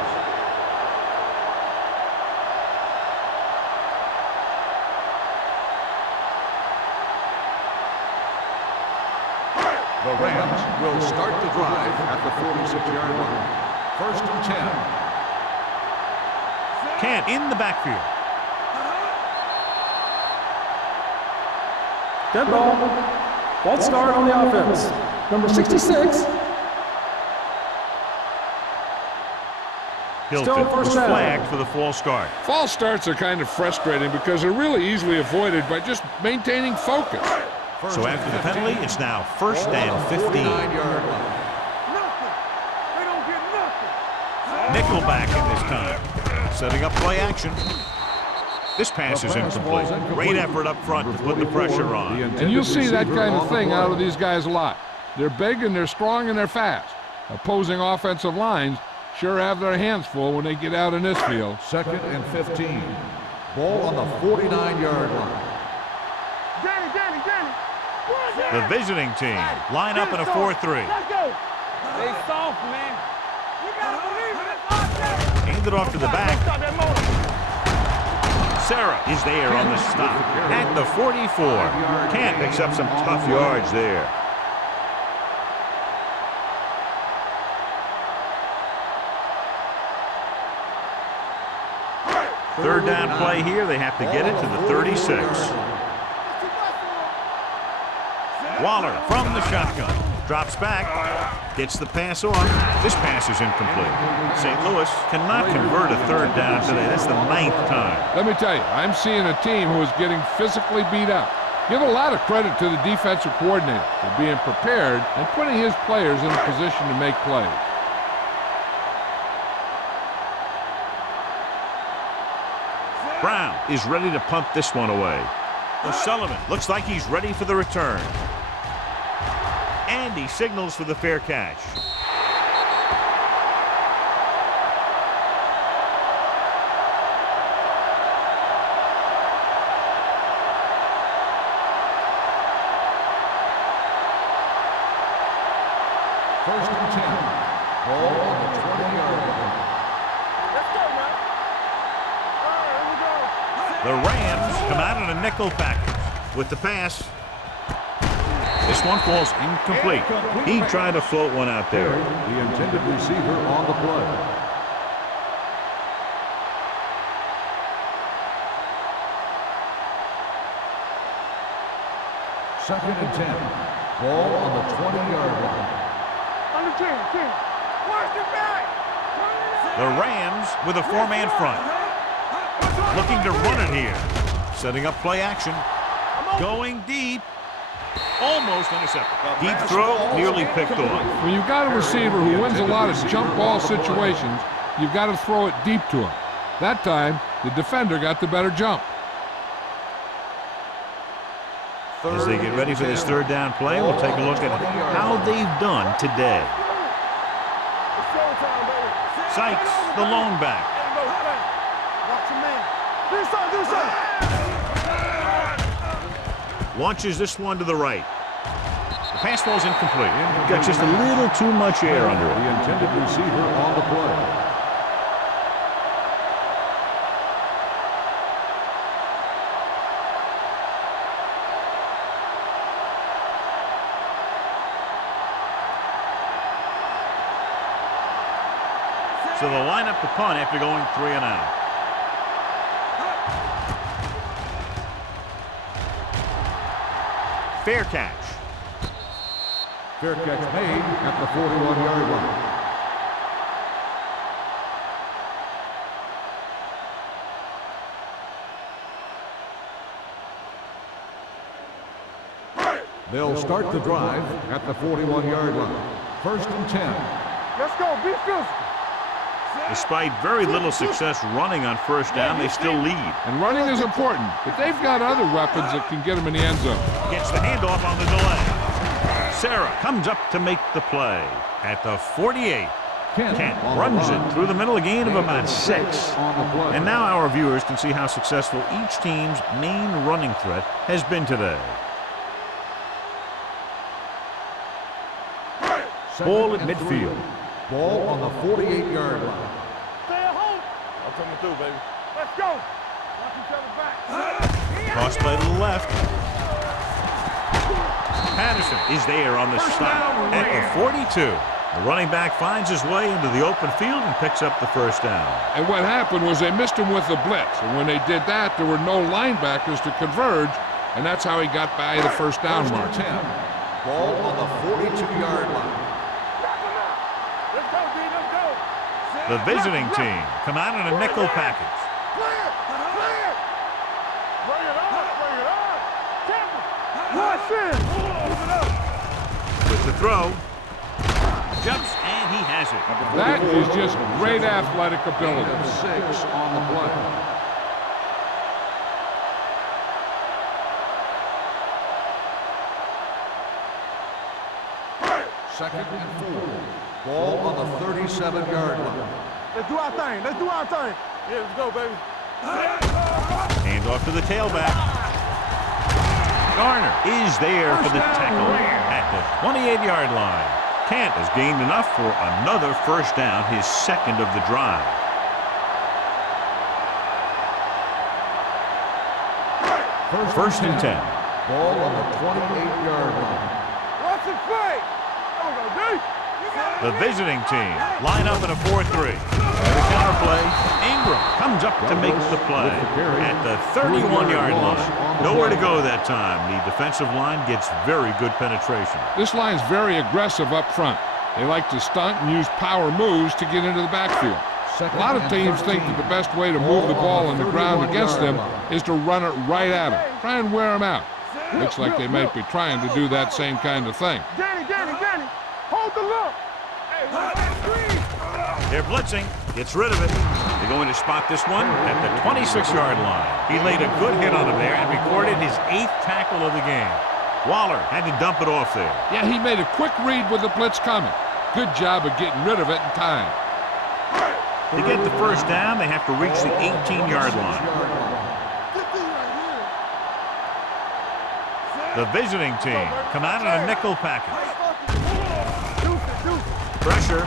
The Rams will start the drive at the 46-yard line. 1st and 10. Kent in the backfield. Dead ball. False start on the offense. Number 66. Hilton first was down. flagged for the false start. False starts are kind of frustrating because they're really easily avoided by just maintaining focus. So after the penalty, it's now 1st and 15. 49-yard line. Nothing. They don't get nothing. Nickelback in this time. Setting up play action. This pass is incomplete. Great effort up front to put the pressure on. And you'll see that kind of thing out of these guys a lot. They're big and they're strong and they're fast. Opposing offensive lines sure have their hands full when they get out in this field. 2nd and 15. Ball on the 49-yard line. Danny. The visiting team line up in a 4-3. Let's go. They soft, man. You gotta believe it. It's our day. Hand it off to the back. Stop that motor. Sarah is there on the stop at the 44. Kent picks up some tough yards there. Third down play here. They have to get it to the 36. Waller from the shotgun. Drops back. Gets the pass off. This pass is incomplete. St. Louis cannot convert a third down today. That's the 9th time. Let me tell you, I'm seeing a team who is getting physically beat up. Give a lot of credit to the defensive coordinator for being prepared and putting his players in a position to make plays. Brown is ready to punt this one away. O'Sullivan looks like he's ready for the return. And he signals for the fair catch. First and 10. Ball on the 20-yard line. Let's go, man. All right, here we go. The Rams come out in a nickel package with the pass. This one falls incomplete. He tried to float one out there. The intended receiver on the play. Second and 10. Ball on the 20-yard line. Under 10. Watch it back. The Rams with a 4-man front. Looking to run it here. Setting up play action. Going deep. Almost intercepted. Deep throw, nearly picked off. When you've got a receiver who wins a lot of jump ball situations, you've got to throw it deep to him. That time, the defender got the better jump. As they get ready for this third down play, we'll take a look at how they've done today. It's showtime, baby. Sykes, the lone back. Watch your man. Do something. Launches this one to the right. The pass falls incomplete. Got just a little too much air under it. The intended receiver on the play. So they'll line up the punt after going 3 and out. Fair catch. Fair catch made at the 41-yard line. They'll start the drive at the 41-yard line. First and 10. Let's go. Be physical. Despite very little success running on first down, they still lead. And running is important, but they've got other weapons that can get them in the end zone. Gets the handoff on the delay. Sarah comes up to make the play at the 48. Kent runs it through the middle, a gain of about 6. And now our viewers can see how successful each team's main running threat has been today. Ball at midfield. Ball on the 48-yard line. Stay at home. I'm coming through, baby. Let's go. Watch each other back. Cross play to the left. Patterson is there on the stop at the 42. The running back finds his way into the open field and picks up the first down. And what happened was they missed him with the blitz. And when they did that, there were no linebackers to converge, and that's how he got by the first down mark. 10. Ball on the 42-yard line. Let's go, D. Let's go. The visiting team come out in a nickel package. Clear. Bring it on. Temple. Watch in. Move it up. With the throw. Jumps, and he has it. That is just great athletic ability. 6 on the play. Second and 4. Ball on the 37-yard line. Let's do our thing. Yeah, let's go, baby. Hand off to the tailback. Garner is there for the tackle at the 28-yard line. Kent has gained enough for another first down, his second of the drive. First and 10. Ball on the 28-yard line. Watch it play. There we go, D. The visiting team line up in a 4-3. The counterplay, Ingram comes up to make the play at the 31-yard line. Nowhere to go that time. The defensive line gets very good penetration. This line's very aggressive up front. They like to stunt and use power moves to get into the backfield. A lot of teams think that the best way to move the ball on the ground against them is to run it right at them. Try and wear them out. Looks like they might be trying to do that same kind of thing. Danny, hold the look. They're blitzing, gets rid of it. They're going to spot this one at the 26-yard line. He laid a good hit on him there and recorded his 8th tackle of the game. Waller had to dump it off there. Yeah, he made a quick read with the blitz coming. Good job of getting rid of it in time. To get the first down, they have to reach the 18-yard line. The visiting team come out in a nickel package. Pressure.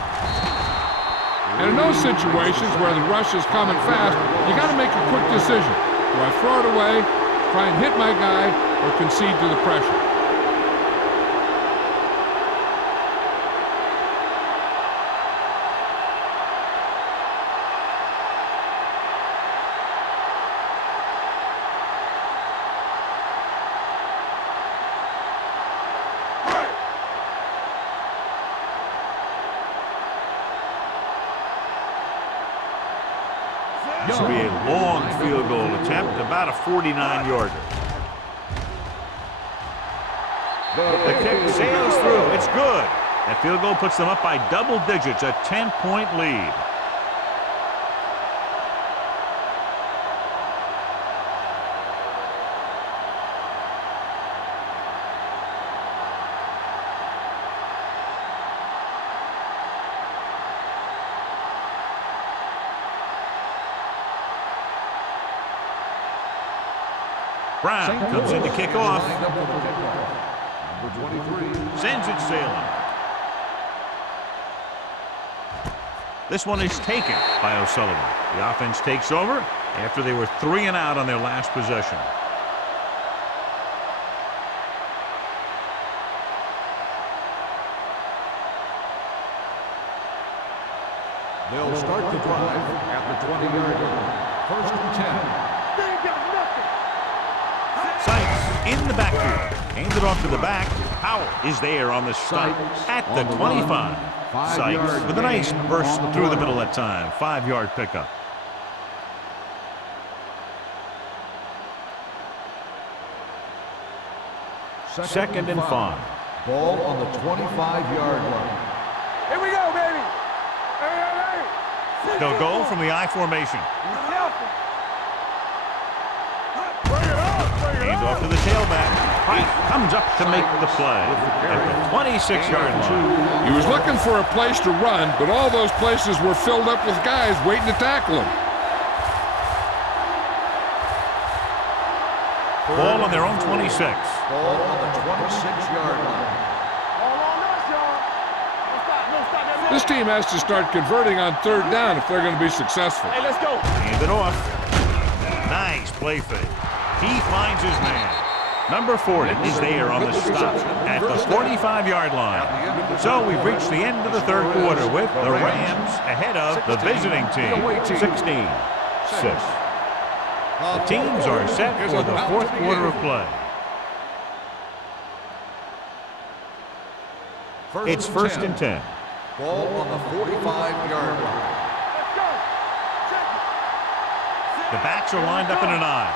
And in those situations where the rush is coming fast, you got to make a quick decision. Do I throw it away, try and hit my guy, or concede to the pressure? This will be a long field goal attempt, about a 49-yarder. The kick sails through. It's good. That field goal puts them up by double digits, a 10-point lead. Brown comes in to kick off. Sends it sailing. This one is taken by O'Sullivan. The offense takes over after they were 3 and out on their last possession. They'll start the drive at the 20-yard line. 1st and 10. Sykes in the backfield. Hands it off to the back. Powell is there on the stop at the 25. Sykes with a nice burst through the middle that time. 5-yard pickup. Second and 5. Ball on the 25-yard line. Here we go, baby. They'll go from the I formation. Hands off to the tailback. Price comes up to make the play at the 26-yard line. He was looking for a place to run, but all those places were filled up with guys waiting to tackle him. Ball on their own 26. Ball on the 26-yard line. This team has to start converting on 3rd down if they're going to be successful. Hey, let's go. Hand it off. Nice play fake. He finds his man. Number 40 is there on the stop at the 45-yard line. So we've reached the end of the 3rd quarter with the Rams ahead of the visiting team, 16-6. The teams are set for the 4th quarter of play. It's 1st and 10. Ball on the 45-yard line. The backs are lined up in an I.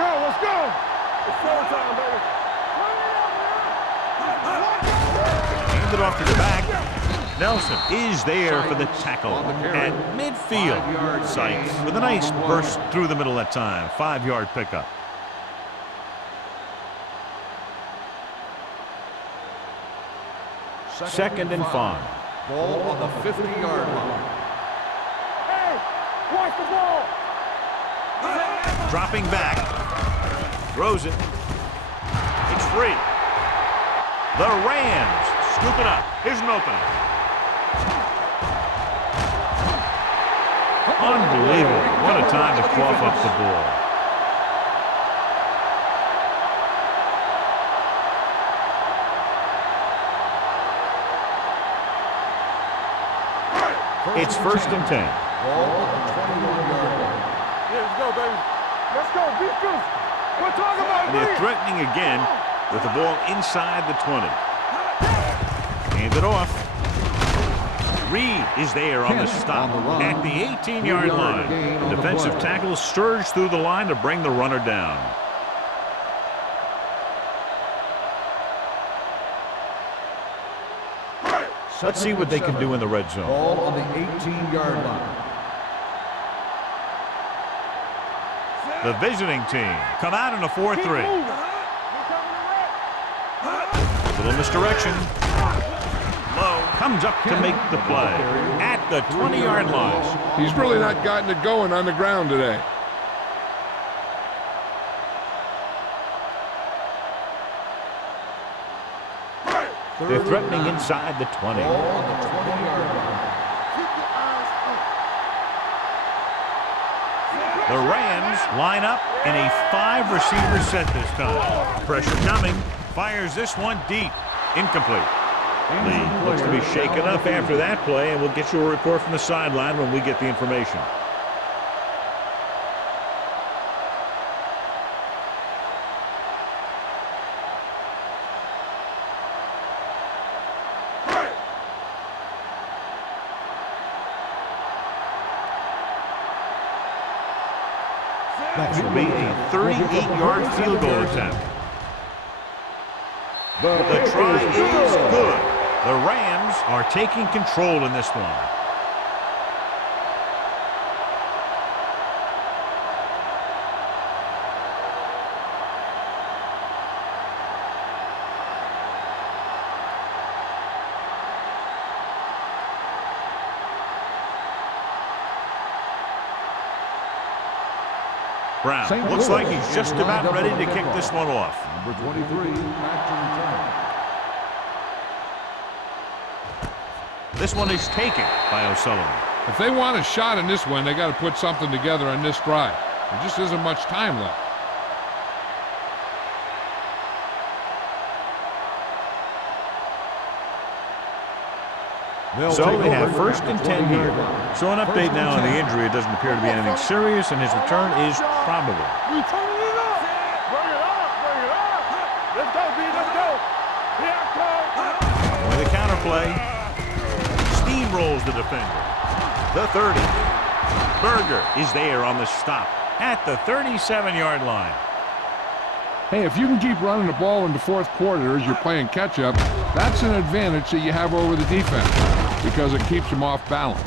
Let's go. It's full time, baby. Hand it off to the back. Nelson is there for the tackle at midfield. Sykes with a nice burst through the middle that time. 5-yard pickup. Second and 5. Ball on the 50-yard line. Hey, watch the ball. Dropping back. Throws it. It's free. The Rams scoop it up. Here's an opening. Unbelievable. What a time to cough up the ball. It's 1st and 10. Ball on the 21-yard line. Yeah, let's go, baby. Let's go. Be physical. We're talking about And they're threatening again with the ball inside the 20. Hand it off. Reed is there on the stop at the 18-yard line. The defensive tackle surged through the line to bring the runner down. Let's see what they can do in the red zone. Ball on the 18-yard line. The visiting team come out in a 4-3. Little misdirection. Low comes up to make the play at the 20-yard line. He's really not gotten it going on the ground today. They're threatening inside the 20. Ball on the 20-yard line. The Rams line up in a 5-receiver set this time. Pressure coming. Fires this one deep. Incomplete. Lee looks to be shaken up after that play, and we'll get you a report from the sideline when we get the information. That will be a 38-yard field goal attempt. The try is good. The Rams are taking control in this one. Brown looks like he's just about ready to kick this one off. Number 23, This one is taken by O'Sullivan. If they want a shot in this one, they got to put something together on this drive. There just isn't much time left. So they have 1st and 10 here. So an update now on the injury. It doesn't appear to be anything serious, and his return is probable. We turning it up. Bring it up. Bring it up. Let's go, B. Let's go. Here I come. With the counterplay, steamrolls the defender. The 30. Berger is there on the stop at the 37-yard line. Hey, if you can keep running the ball in the fourth quarter as you're playing catch-up, that's an advantage that you have over the defense because it keeps them off balance.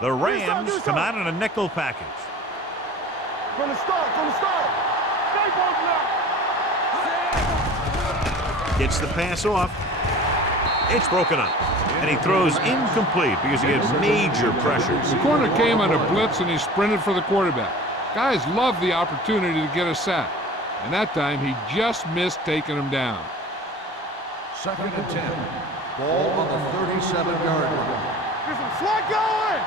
The Rams come out in a nickel package. From the start. Stay both now. Gets the pass off. It's broken up. And he throws incomplete because he gets major pressures. The corner came on a blitz and he sprinted for the quarterback. Guys love the opportunity to get a sack. And that time he just missed taking him down. 2nd and 10. Ball on the 37-yard line. Get some slot going.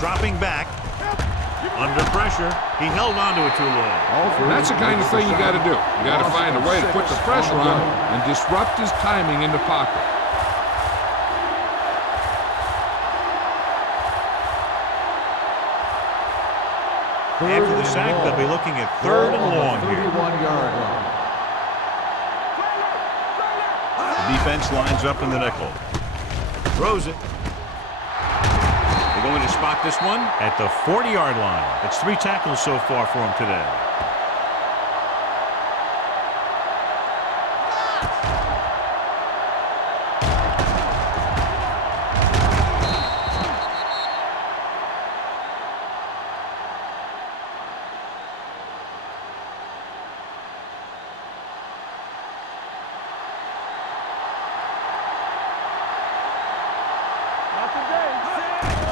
Dropping back. Under pressure. He held onto it too long. That's the kind of thing you got to do. You got to find a way to put the pressure on and disrupt his timing in the pocket. After the sack, they'll be looking at 3rd and long here. 31-yard line. The defense lines up in the nickel. Throws it. They're going to spot this one at the 40-yard line. It's 3 tackles so far for him today.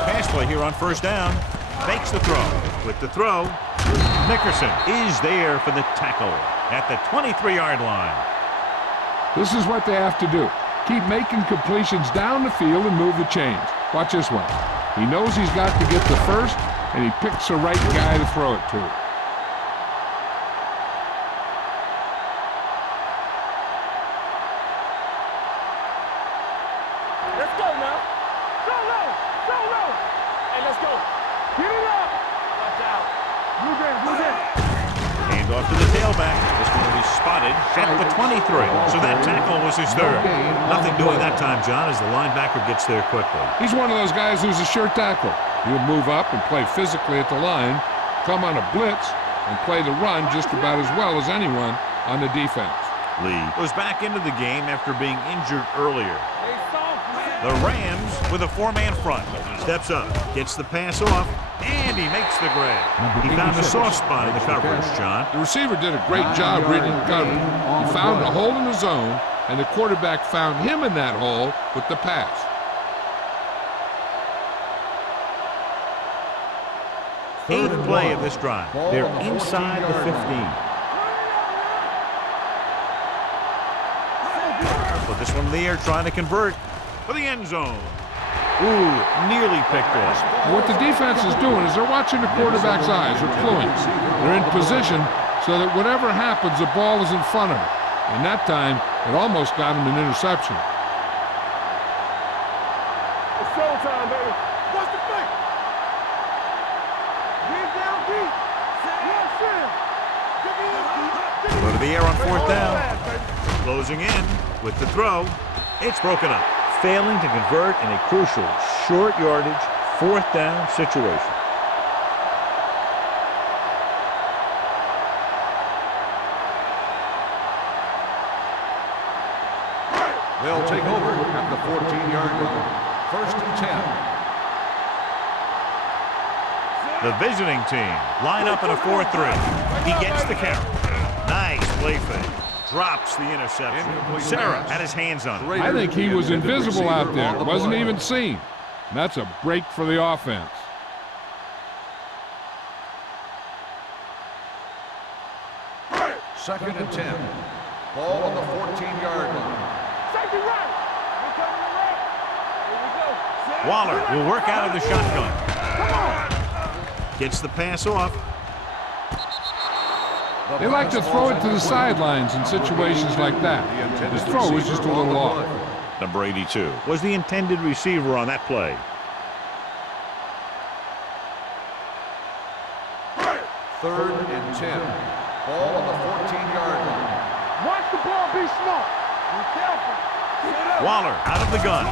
Pass play here on 1st down. Fakes the throw. With the throw, Nickerson is there for the tackle at the 23-yard line. This is what they have to do. keep making completions down the field and move the chains. Watch this one. He knows he's got to get the first, and he picks the right guy to throw it to. Let's go now. Solo! Solo! Hey, let's go. Get it up. Watch out. Move in, move in. Hand off to the tailback. This one will be spotted at the 23. So that tackle was his third. Nothing doing that time, John, as the linebacker gets there quickly. He's one of those guys who's a sure tackle. He'll move up and play physically at the line, come on a blitz, and play the run just about as well as anyone on the defense. Lee goes back into the game after being injured earlier. Hey, soft, man. The Rams with a four-man front. Steps up, gets the pass off, and he makes the grab. He found a soft spot in the coverage, John. The receiver did a great job reading the coverage. He found a hole in the zone, and the quarterback found him in that hole with the pass. Eighth play of this drive. They're inside the 15. Put this one in the air, trying to convert for the end zone. Ooh, nearly picked off. What the defense is doing is they're watching the quarterback's eyes. They're cluing. They're in position so that whatever happens, the ball is in front of him. And that time, it almost got him an interception. It's showtime, baby. What's the play? Get down deep. One sin. Go to the air on fourth down. Closing in with the throw. It's broken up. Failing to convert in a crucial short yardage fourth down situation. They'll take over at the 14-yard line. 1st and 10. The visiting team line up in a 4-3. He gets the count. Nice play fake. Drops the interception. Sarah had his hands on it. I think he was invisible out there. Wasn't even seen. And that's a break for the offense. Second and 10. Ball on the 14-yard line. Safety right. We're coming to right. Here we go. Waller will work out of the shotgun. Come on. Gets the pass off. They like to throw it to the sidelines in situations like that. His throw was just a little off. Number 82 was the intended receiver on that play. Third and 10. Ball on the 14-yard line. Watch the ball be smart. Be careful. Waller out of the gun.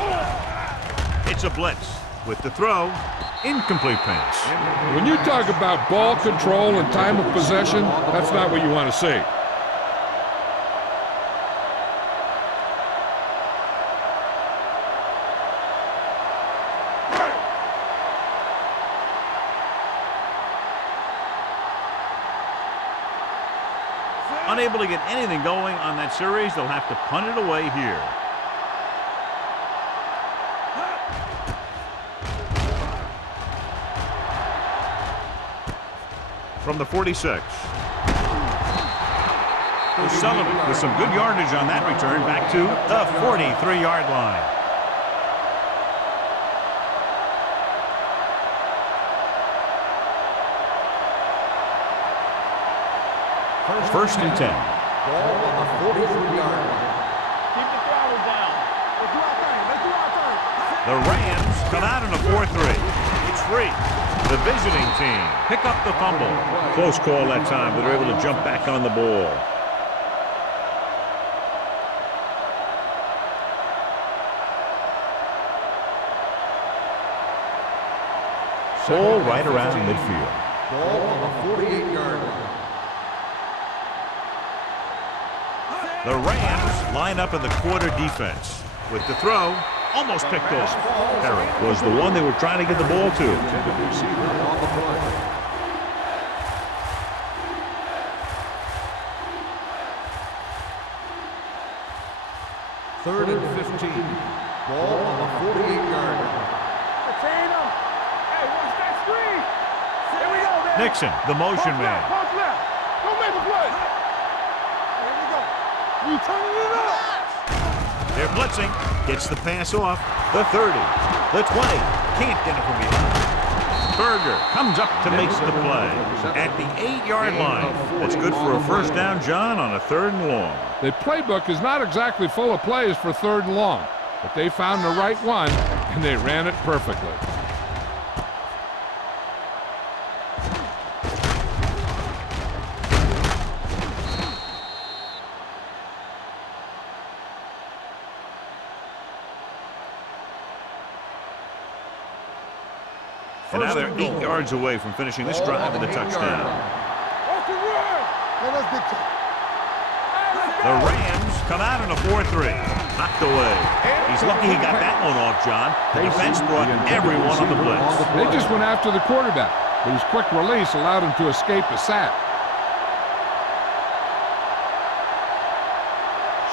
It's a blitz with the throw. Incomplete pass. When you talk about ball control and time of possession, that's not what you want to see. Unable to get anything going on that series, they'll have to punt it away here. From the 46. Sullivan with some good yardage on that return back to the 43-yard line. First and 10. Ball on the 43-yard line. Keep the throttle down. Let's do our thing. Let's do our thing. The Rams come out in a 4-3. It's free. The visiting team pick up the fumble. Close call that time, but they're able to jump back on the ball. Ball right around midfield. Ball on the 48-yard line. The Rams line up in the quarter defense. With the throw, almost picked off. Herrick was the one they were trying to get the ball to. Third and 15. Ball on the 48-yard line. Chain up. Hey, watch that screen. Here we go, man. Nixon, the motion man. Punch left. Don't make a play. Here we go. You turning it up. They're blitzing. Gets the pass off. The 30. The 20. Can't get it from behind. Berger comes up to make the play at the 8-yard line. That's good for a first down, John, on a 3rd and long. The playbook is not exactly full of plays for 3rd and long, but they found the right one, and they ran it perfectly. And now they're 8 yards away from finishing this drive with a touchdown. The Rams come out in a 4-3. Knocked away. He's lucky he got that one off, John. The defense brought everyone on the blitz. They just went after the quarterback, but his quick release allowed him to escape a sack.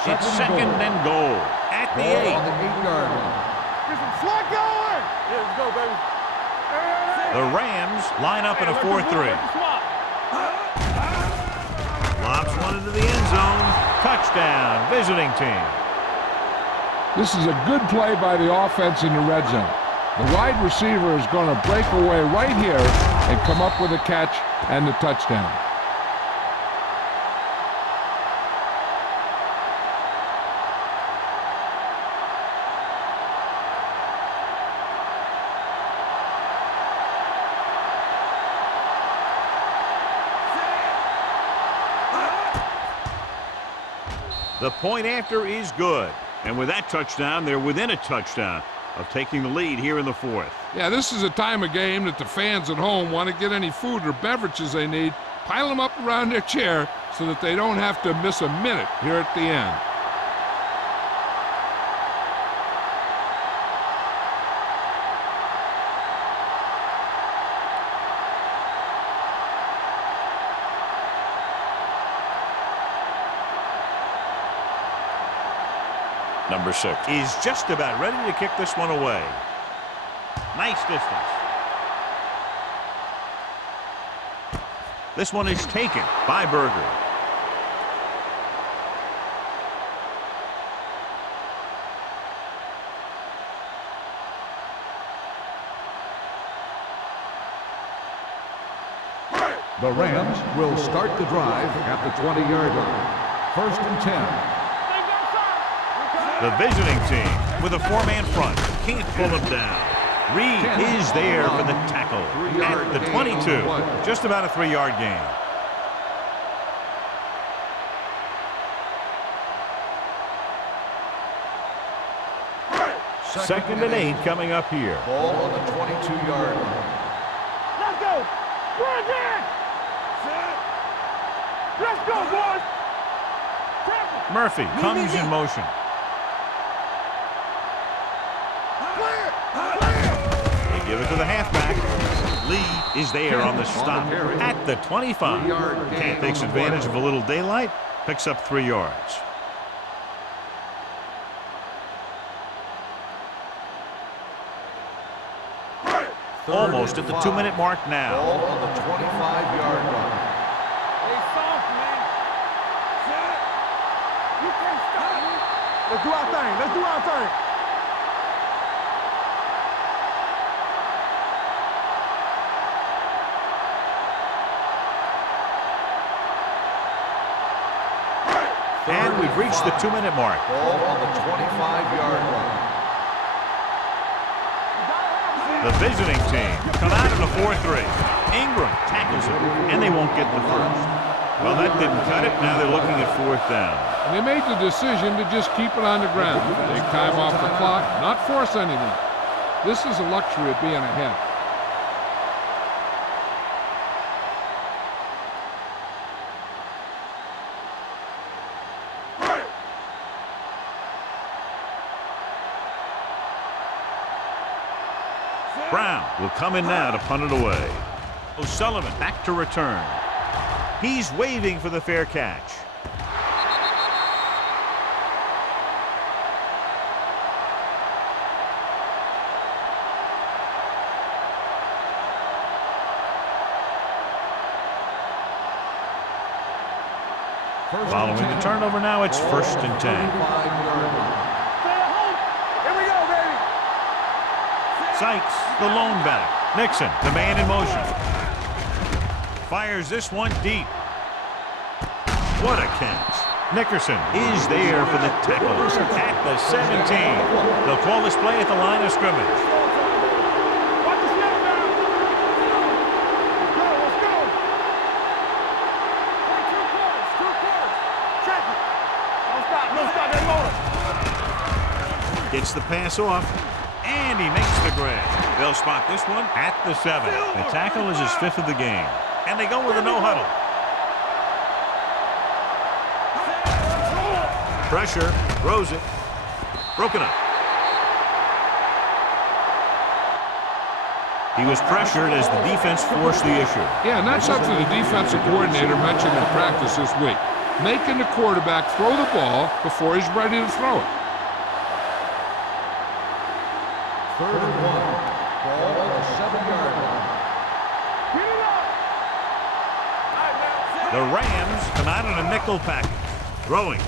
It's 2nd and goal at the 8. On the 8-yard line. Get some slack going. Yeah, let's go, baby. The Rams line up in a 4-3. Lobs one into the end zone. Touchdown, visiting team. This is a good play by the offense in the red zone. The wide receiver is going to break away right here and come up with a catch and the touchdown. The point after is good. And with that touchdown, they're within a touchdown of taking the lead here in the 4th. Yeah, this is a time of game that the fans at home want to get any food or beverages they need, pile them up around their chair so that they don't have to miss a minute here at the end. Number 6 is just about ready to kick this one away. Nice distance. This one is taken by Berger. The Rams will start the drive at the 20-yard line. 1st and 10. The visiting team with a 4-man front. Can't pull him down. Reed is there for the tackle at the 22. Just about a 3-yard gain. Second and 8 coming up here. Ball on the 22-yard line. Let's go. Run in. Let's go, boys. Murphy comes in motion. They give it to the halfback. Lee is there on the stop at the 25. Cat takes advantage of a little daylight, picks up 3 yards. Almost at the 2-minute mark now. Ball on the 25-yard line. Hey, soft, man. You can't stop me. Let's do our thing. Let's do our thing. And we've reached the 2-minute mark. Ball on the 25-yard line. The visiting team come out in a 4-3. Ingram tackles him, and they won't get the first. Well, that didn't cut it. Now they're looking at 4th down. And they made the decision to just keep it on the ground. Take time off the clock, not force anything. This is a luxury of being ahead. Brown will come in now to punt it away. O'Sullivan back to return. He's waving for the fair catch. Following the turnover now, it's 1st and 10. Sykes, the lone back. Nixon, the man in motion. Fires this one deep. What a catch. Nickerson is there for the tackle at the 17. They'll call this play at the line of scrimmage. Gets the pass off, and he makes the grab. They'll spot this one at the 7. The tackle is his 5th of the game, and they go with a no-huddle. Pressure, throws it, broken up. He was pressured as the defense forced the issue. Yeah, and that's something the defensive coordinator mentioned in practice this week. Making the quarterback throw the ball before he's ready to throw it. 3rd and 1. Ball on the 7-yard line. The Rams come out in a nickel package. Throwing.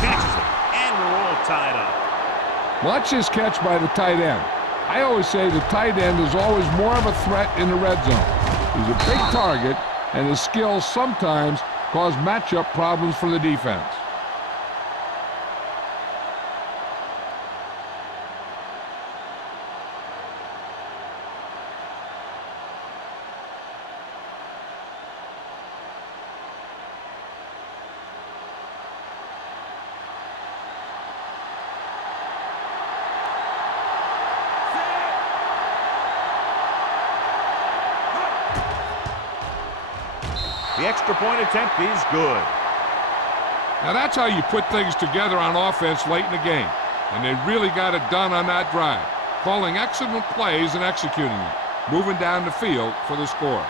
Catches it. And we're all tied up. Watch this catch by the tight end. I always say the tight end is always more of a threat in the red zone. He's a big target, and his skills sometimes cause matchup problems for the defense. The extra point attempt is good. Now that's how you put things together on offense late in the game. And they really got it done on that drive. Calling excellent plays and executing them. Moving down the field for the score.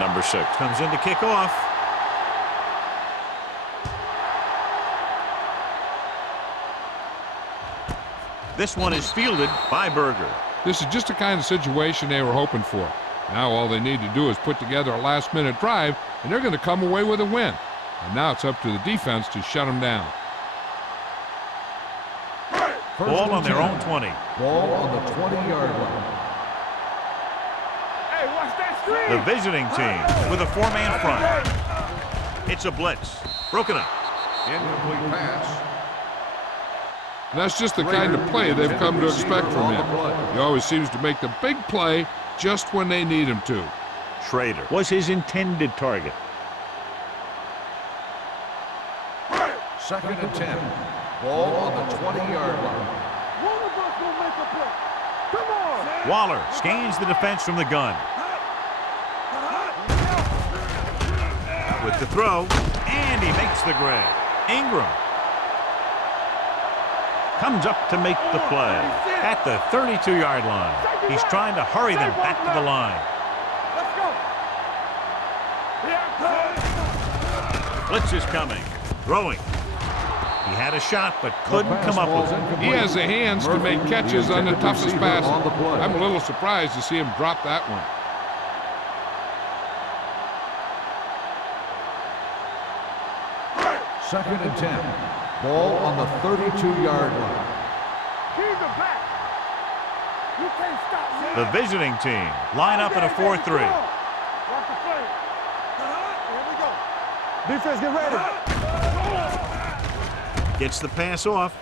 Number 6 comes in to kick off. This one is fielded by Berger. This is just the kind of situation they were hoping for. Now all they need to do is put together a last-minute drive, and they're going to come away with a win. And now it's up to the defense to shut them down. Ball on their own 20. Ball on the 20-yard line. The visiting team with a 4-man front. It's a blitz. Broken up. Incomplete pass. And that's just the kind of play they've come to expect from him. He always seems to make the big play just when they need him to. Schrader was his intended target. 2nd and 10. Ball on the 20-yard line. One of us will make a play. Come on. Waller scans the defense from the gun. With the throw, and he makes the grab. Ingram comes up to make the play at the 32-yard line. He's trying to hurry them back to the line. Let's go. Blitz is coming. Throwing. He had a shot, but couldn't come up with it. He has the hands to make catches on the toughest passes. I'm a little surprised to see him drop that one. 2nd and 10. Ball on the 32-yard line. Keep it back. You can't stop me. The visiting team line up in a 4-3. Watch the play. Here we go. Defense, get ready. Gets the pass off.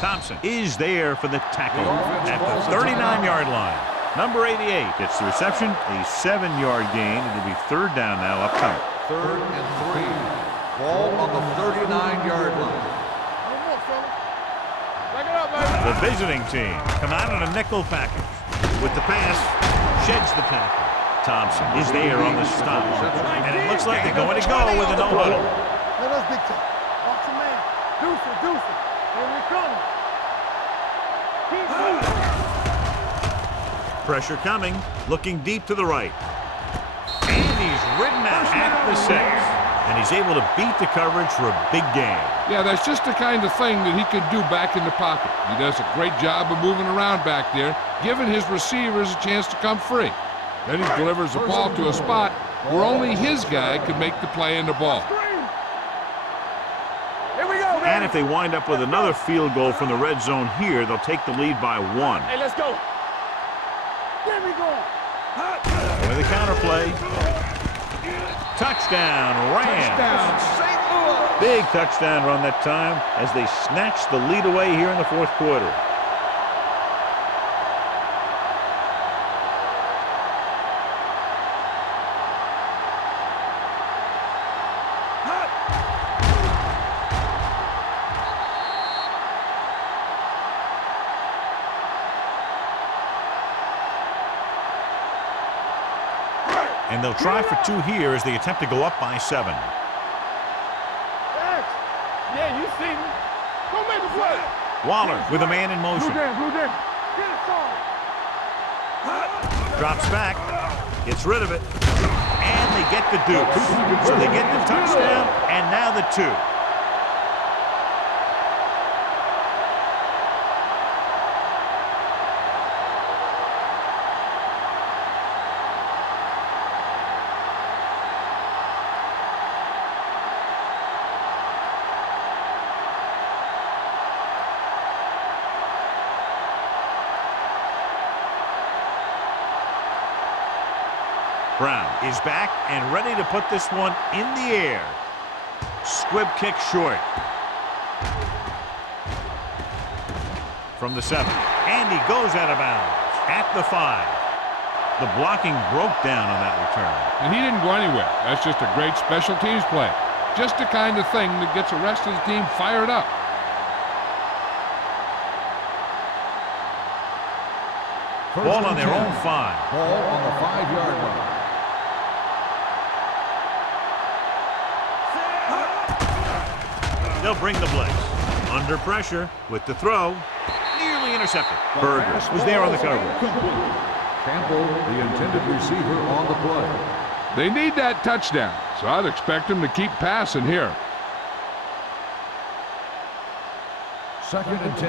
Thompson is there for the tackle at the 39-yard line. Number 88 gets the reception, a 7-yard gain. It'll be 3rd down now upcoming. 3rd and 3. Ball on the 39-yard line. The visiting team come out in a nickel package. With the pass, sheds the tackle. Thompson is there on the stop. And it looks like they're going to go with a no-huddle. Let us big time. Watch the man. Deuce it. Here we come. Keep moving. Pressure coming, looking deep to the right. And he's ridden out at the 6. And he's he's able to beat the coverage for a big gain. Yeah, that's just the kind of thing that he could do back in the pocket. He does a great job of moving around back there, giving his receivers a chance to come free. Then he delivers the ball to a spot where only his guy could make the play in the ball. Here we go, man. And if they wind up with another field goal from the red zone here, they'll take the lead by 1. Hey, let's go. There we go. With a counter play. Touchdown, Rams. Touchdown, St. Louis. Big touchdown run that time as they snatched the lead away here in the fourth quarter. And they'll try for 2 here as they attempt to go up by 7. Yeah, you see me. Go make the play. Waller with a man in motion. Blue down. Get it, son. Drops back. Gets rid of it. And they get the deuce. So they get the touchdown and now the 2. Brown is back and ready to put this one in the air. Squib kick short. From the 7. And he goes out of bounds at the 5. The blocking broke down on that return. And he didn't go anywhere. That's just a great special teams play. Just the kind of thing that gets the rest of the team fired up. Ball on their own 5. Ball on the 5-yard line. They'll bring the blitz. Under pressure with the throw. Nearly intercepted. Berger was there on the coverage. Campbell, the intended receiver, on the play. They need that touchdown, so I'd expect them to keep passing here. 2nd and 10.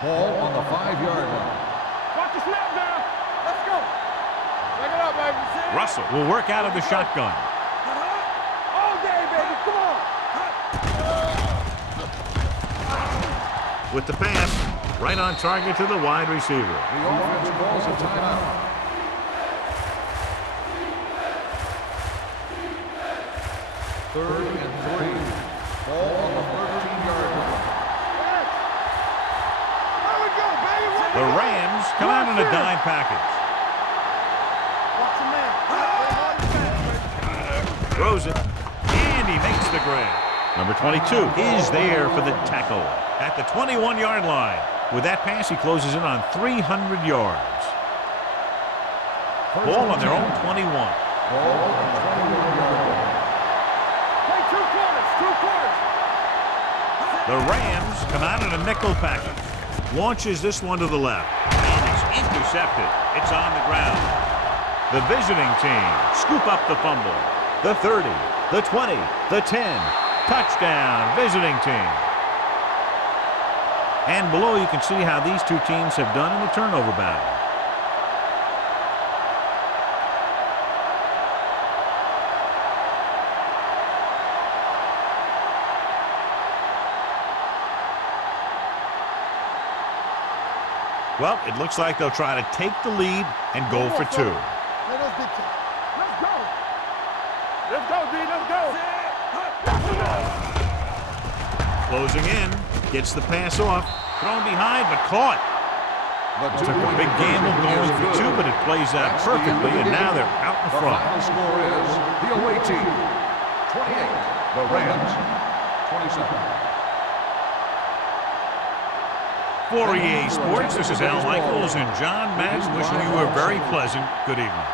Ball on the 5-yard line. Watch the snap down. Let's go. Check it out, baby. Russell will work out of the shotgun. All day, baby. Come on. With the pass, right on target to the wide receiver. The offense calls a timeout. Third and 3. Ball on the 13-yard line. There we go, baby. The Rams come out in a dime package. Watch the man. Throws it, and he makes the grab. Number 22 is there for the tackle at the 21-yard line. With that pass, he closes in on 300 yards. Ball on their own 21. Ball on the 21-yard line. Play 2 quarters. 2 quarters. The Rams come out in a nickel package. Launches this one to the left. And it's intercepted. It's on the ground. The visiting team scoop up the fumble. The 30, the 20, the 10. Touchdown, visiting team. And below you can see how these two teams have done in the turnover battle. Well, it looks like they'll try to take the lead and go for 2. Let's go. Let's go, D. Let's go. Closing in, gets the pass off, thrown behind, but caught. Took a big gamble going for 2, but it plays out perfectly, and now they're out in The front. final score is the away team 28, the Rams 27. For EA Sports, this is Al Michaels and John Madden wishing you a very pleasant good evening.